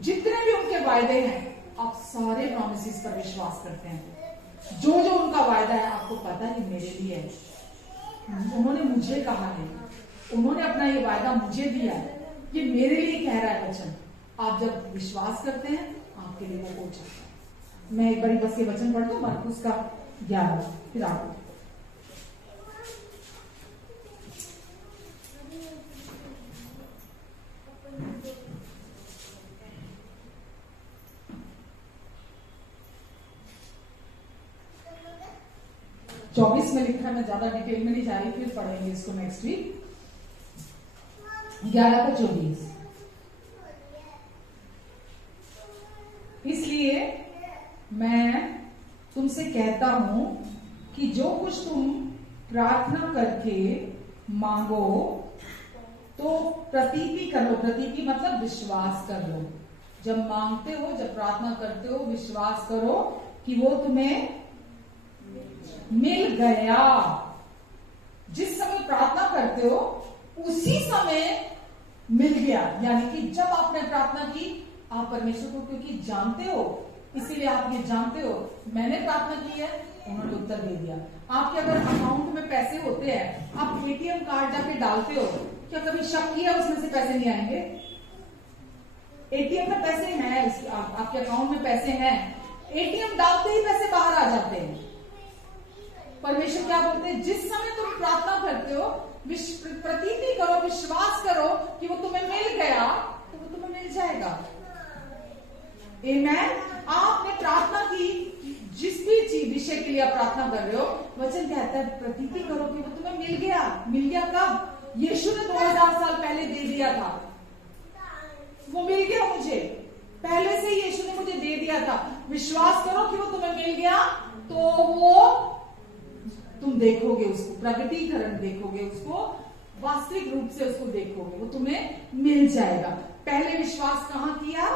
जितने भी उनके वायदे हैं, आप सारे प्रोमिसेस पर विश्वास करते हैं। जो जो उनका वायदा है आपको पता है मेरे लिए है, उन्होंने मुझे कहा है, उन्होंने अपना ये वायदा मुझे दिया है, ये मेरे लिए कह रहा है वचन। आप जब विश्वास करते हैं आपके लिए वो हो जाता है। मैं एक बारी बस ये वचन पढ़ता हूँ, मरकुस का 11, फिर आप 24 में लिखा है, मैं ज्यादा डिटेल में नहीं जा रही, फिर पढ़ेंगे इसको नेक्स्ट वीक। 11 का 24। इसलिए मैं तुमसे कहता हूं कि जो कुछ तुम प्रार्थना करके मांगो तो प्रतीति करो। प्रतीति मतलब विश्वास कर लो। जब मांगते हो, जब प्रार्थना करते हो, विश्वास करो कि वो तुम्हें मिल गया। जिस समय प्रार्थना करते हो उसी समय मिल गया। यानी कि जब आपने प्रार्थना की, आप परमेश्वर को क्योंकि जानते हो, इसीलिए आप ये जानते हो मैंने प्रार्थना की है, उन्होंने उत्तर दे दिया। आपके अगर अकाउंट में पैसे होते हैं, आप एटीएम कार्ड जाके डालते हो, क्या कभी शक किया उसमें से पैसे नहीं आएंगे? एटीएम में पैसे हैं, आपके अकाउंट में पैसे हैं, एटीएम डालते ही पैसे बाहर आ जाते हैं। परमेश्वर क्या बोलते हैं? जिस समय तुम प्रार्थना करते हो, प्रतीति करो, विश्वास करो कि वो तुम्हें मिल गया, तो वो तुम्हें मिल जाएगा। आमीन। आपने प्रार्थना की, जिस भी चीज विषय के लिए आप प्रार्थना कर रहे हो, वचन कहता है प्रतीति करो कि वो तुम्हें मिल गया। मिल गया कब? यीशु ने 2000 साल पहले दे दिया था, वो मिल गया मुझे। पहले से यीशु ने मुझे दे दिया था। विश्वास करो कि वो तुम्हें मिल गया, तो वो तुम देखोगे, उसको प्रगटीकरण देखोगे, उसको वास्तविक रूप से उसको देखोगे, वो तुम्हें मिल जाएगा। पहले विश्वास कहां किया?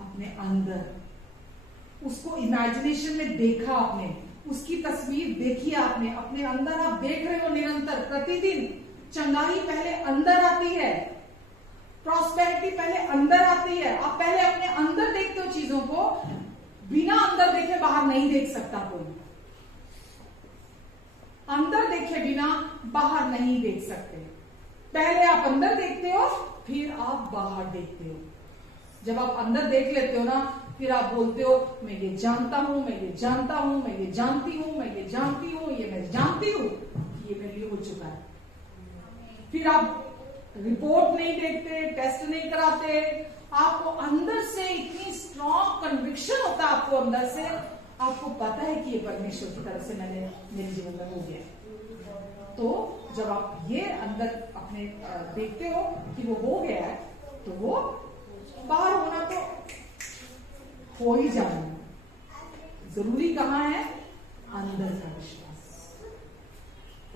अपने अंदर। उसको इमेजिनेशन में देखा आपने, उसकी तस्वीर देखी आपने, अपने अंदर आप देख रहे हो निरंतर, प्रतिदिन। चंगाई पहले अंदर आती है, प्रॉस्पेरिटी पहले अंदर आती है। आप पहले अपने अंदर देखते हो चीजों को, बिना अंदर देखे बाहर नहीं देख सकता कोई। अंदर देखे बिना बाहर नहीं देख सकते। पहले आप अंदर देखते हो, फिर आप बाहर देखते हो। जब आप अंदर देख लेते हो ना, फिर आप बोलते हो मैं ये जानता हूं, मैं ये जानता हूं, मैं ये जानती हूं, मैं ये जानती हूं, ये मैं जानती हूं, ये मेरे लिए हो चुका है। फिर आप रिपोर्ट नहीं देखते, टेस्ट नहीं कराते, आपको अंदर से इतनी स्ट्रॉन्ग कन्विक्शन होता है, आपको अंदर से आपको पता है कि ये परमेश्वर की तरफ से मैंने मेरे जीवन में हो गया। तो जब आप ये अंदर अपने देखते हो कि वो हो गया है, तो वो बाहर होना तो हो ही जाना। जरूरी कहां है? अंदर का विश्वास।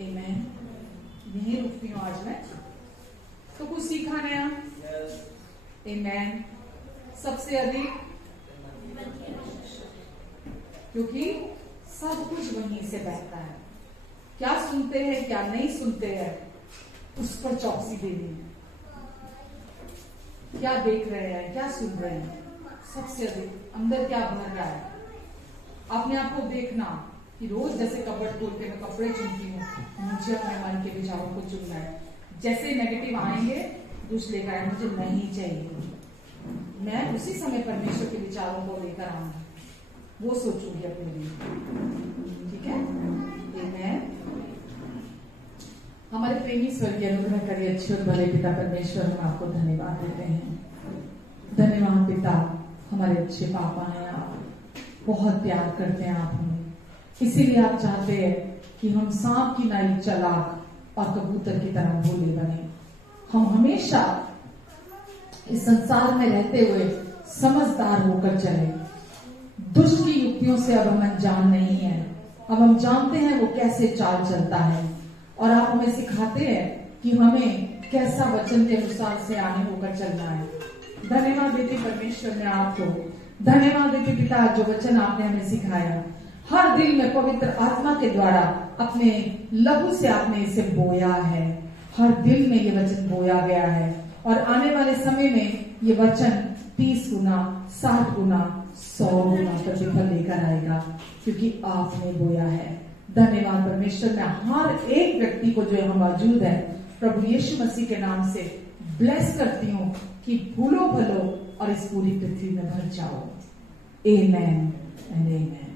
आमीन। यही रुकती हूं आज मैं। तो कुछ सीखा नया? आमीन। सबसे अधिक, क्योंकि सब कुछ वहीं से बहता है। क्या सुनते हैं, क्या नहीं सुनते हैं, उस पर चौकसी देनी है। क्या देख रहे हैं, क्या सुन रहे हैं, सबसे अधिक अंदर क्या भर रहा है। अपने आप को देखना कि रोज जैसे कपबोर्ड खोल के मैं कपड़े चुनती हूँ, मुझे अपने मन के विचारों को चुनना है। जैसे नेगेटिव आएंगे, दूसरे लेकर आए, मुझे नहीं चाहिए, मैं उसी समय परमेश्वर के विचारों को लेकर आऊंगी, वो सोचूंगी अपने लिए। ठीक है? आमीन। हमारे प्रेमी स्वर्गीय अनुग्रहकारी अच्छे और भले पिता परमेश्वर, हम आपको धन्यवाद देते हैं। धन्यवाद पिता, हमारे अच्छे पापा हैं, आप बहुत प्यार करते हैं आप हमें, इसीलिए आप चाहते हैं कि हम सांप की नाई चालाक और कबूतर की तरह भोले बने। हम हमेशा इस संसार में रहते हुए समझदार होकर चले। दुष्ट की युक्तियों से अब हम अनजान नहीं है। अब हम जानते हैं वो कैसे चाल चलता है, और आप हमें सिखाते हैं कि हमें कैसा वचन के अनुसार से आने होकर चलना है। धन्यवाद देते परमेश्वर में आपको, धन्यवाद देते पिता जो वचन आपने हमें सिखाया। हर दिल में पवित्र आत्मा के द्वारा अपने लहू से आपने इसे बोया है। हर दिल में ये वचन बोया गया है, और आने वाले समय में ये वचन 30 गुना, 60 गुना, 100 गुना प्रतिफल लेकर आएगा, क्योंकि आपने बोया है। धन्यवाद परमेश्वर। मैं हर एक व्यक्ति को जो यहाँ मौजूद है प्रभु यीशु मसीह के नाम से ब्लेस करती हूँ कि फूलो फलो और इस पूरी पृथ्वी में भर जाओ। आमेन एंड आमेन।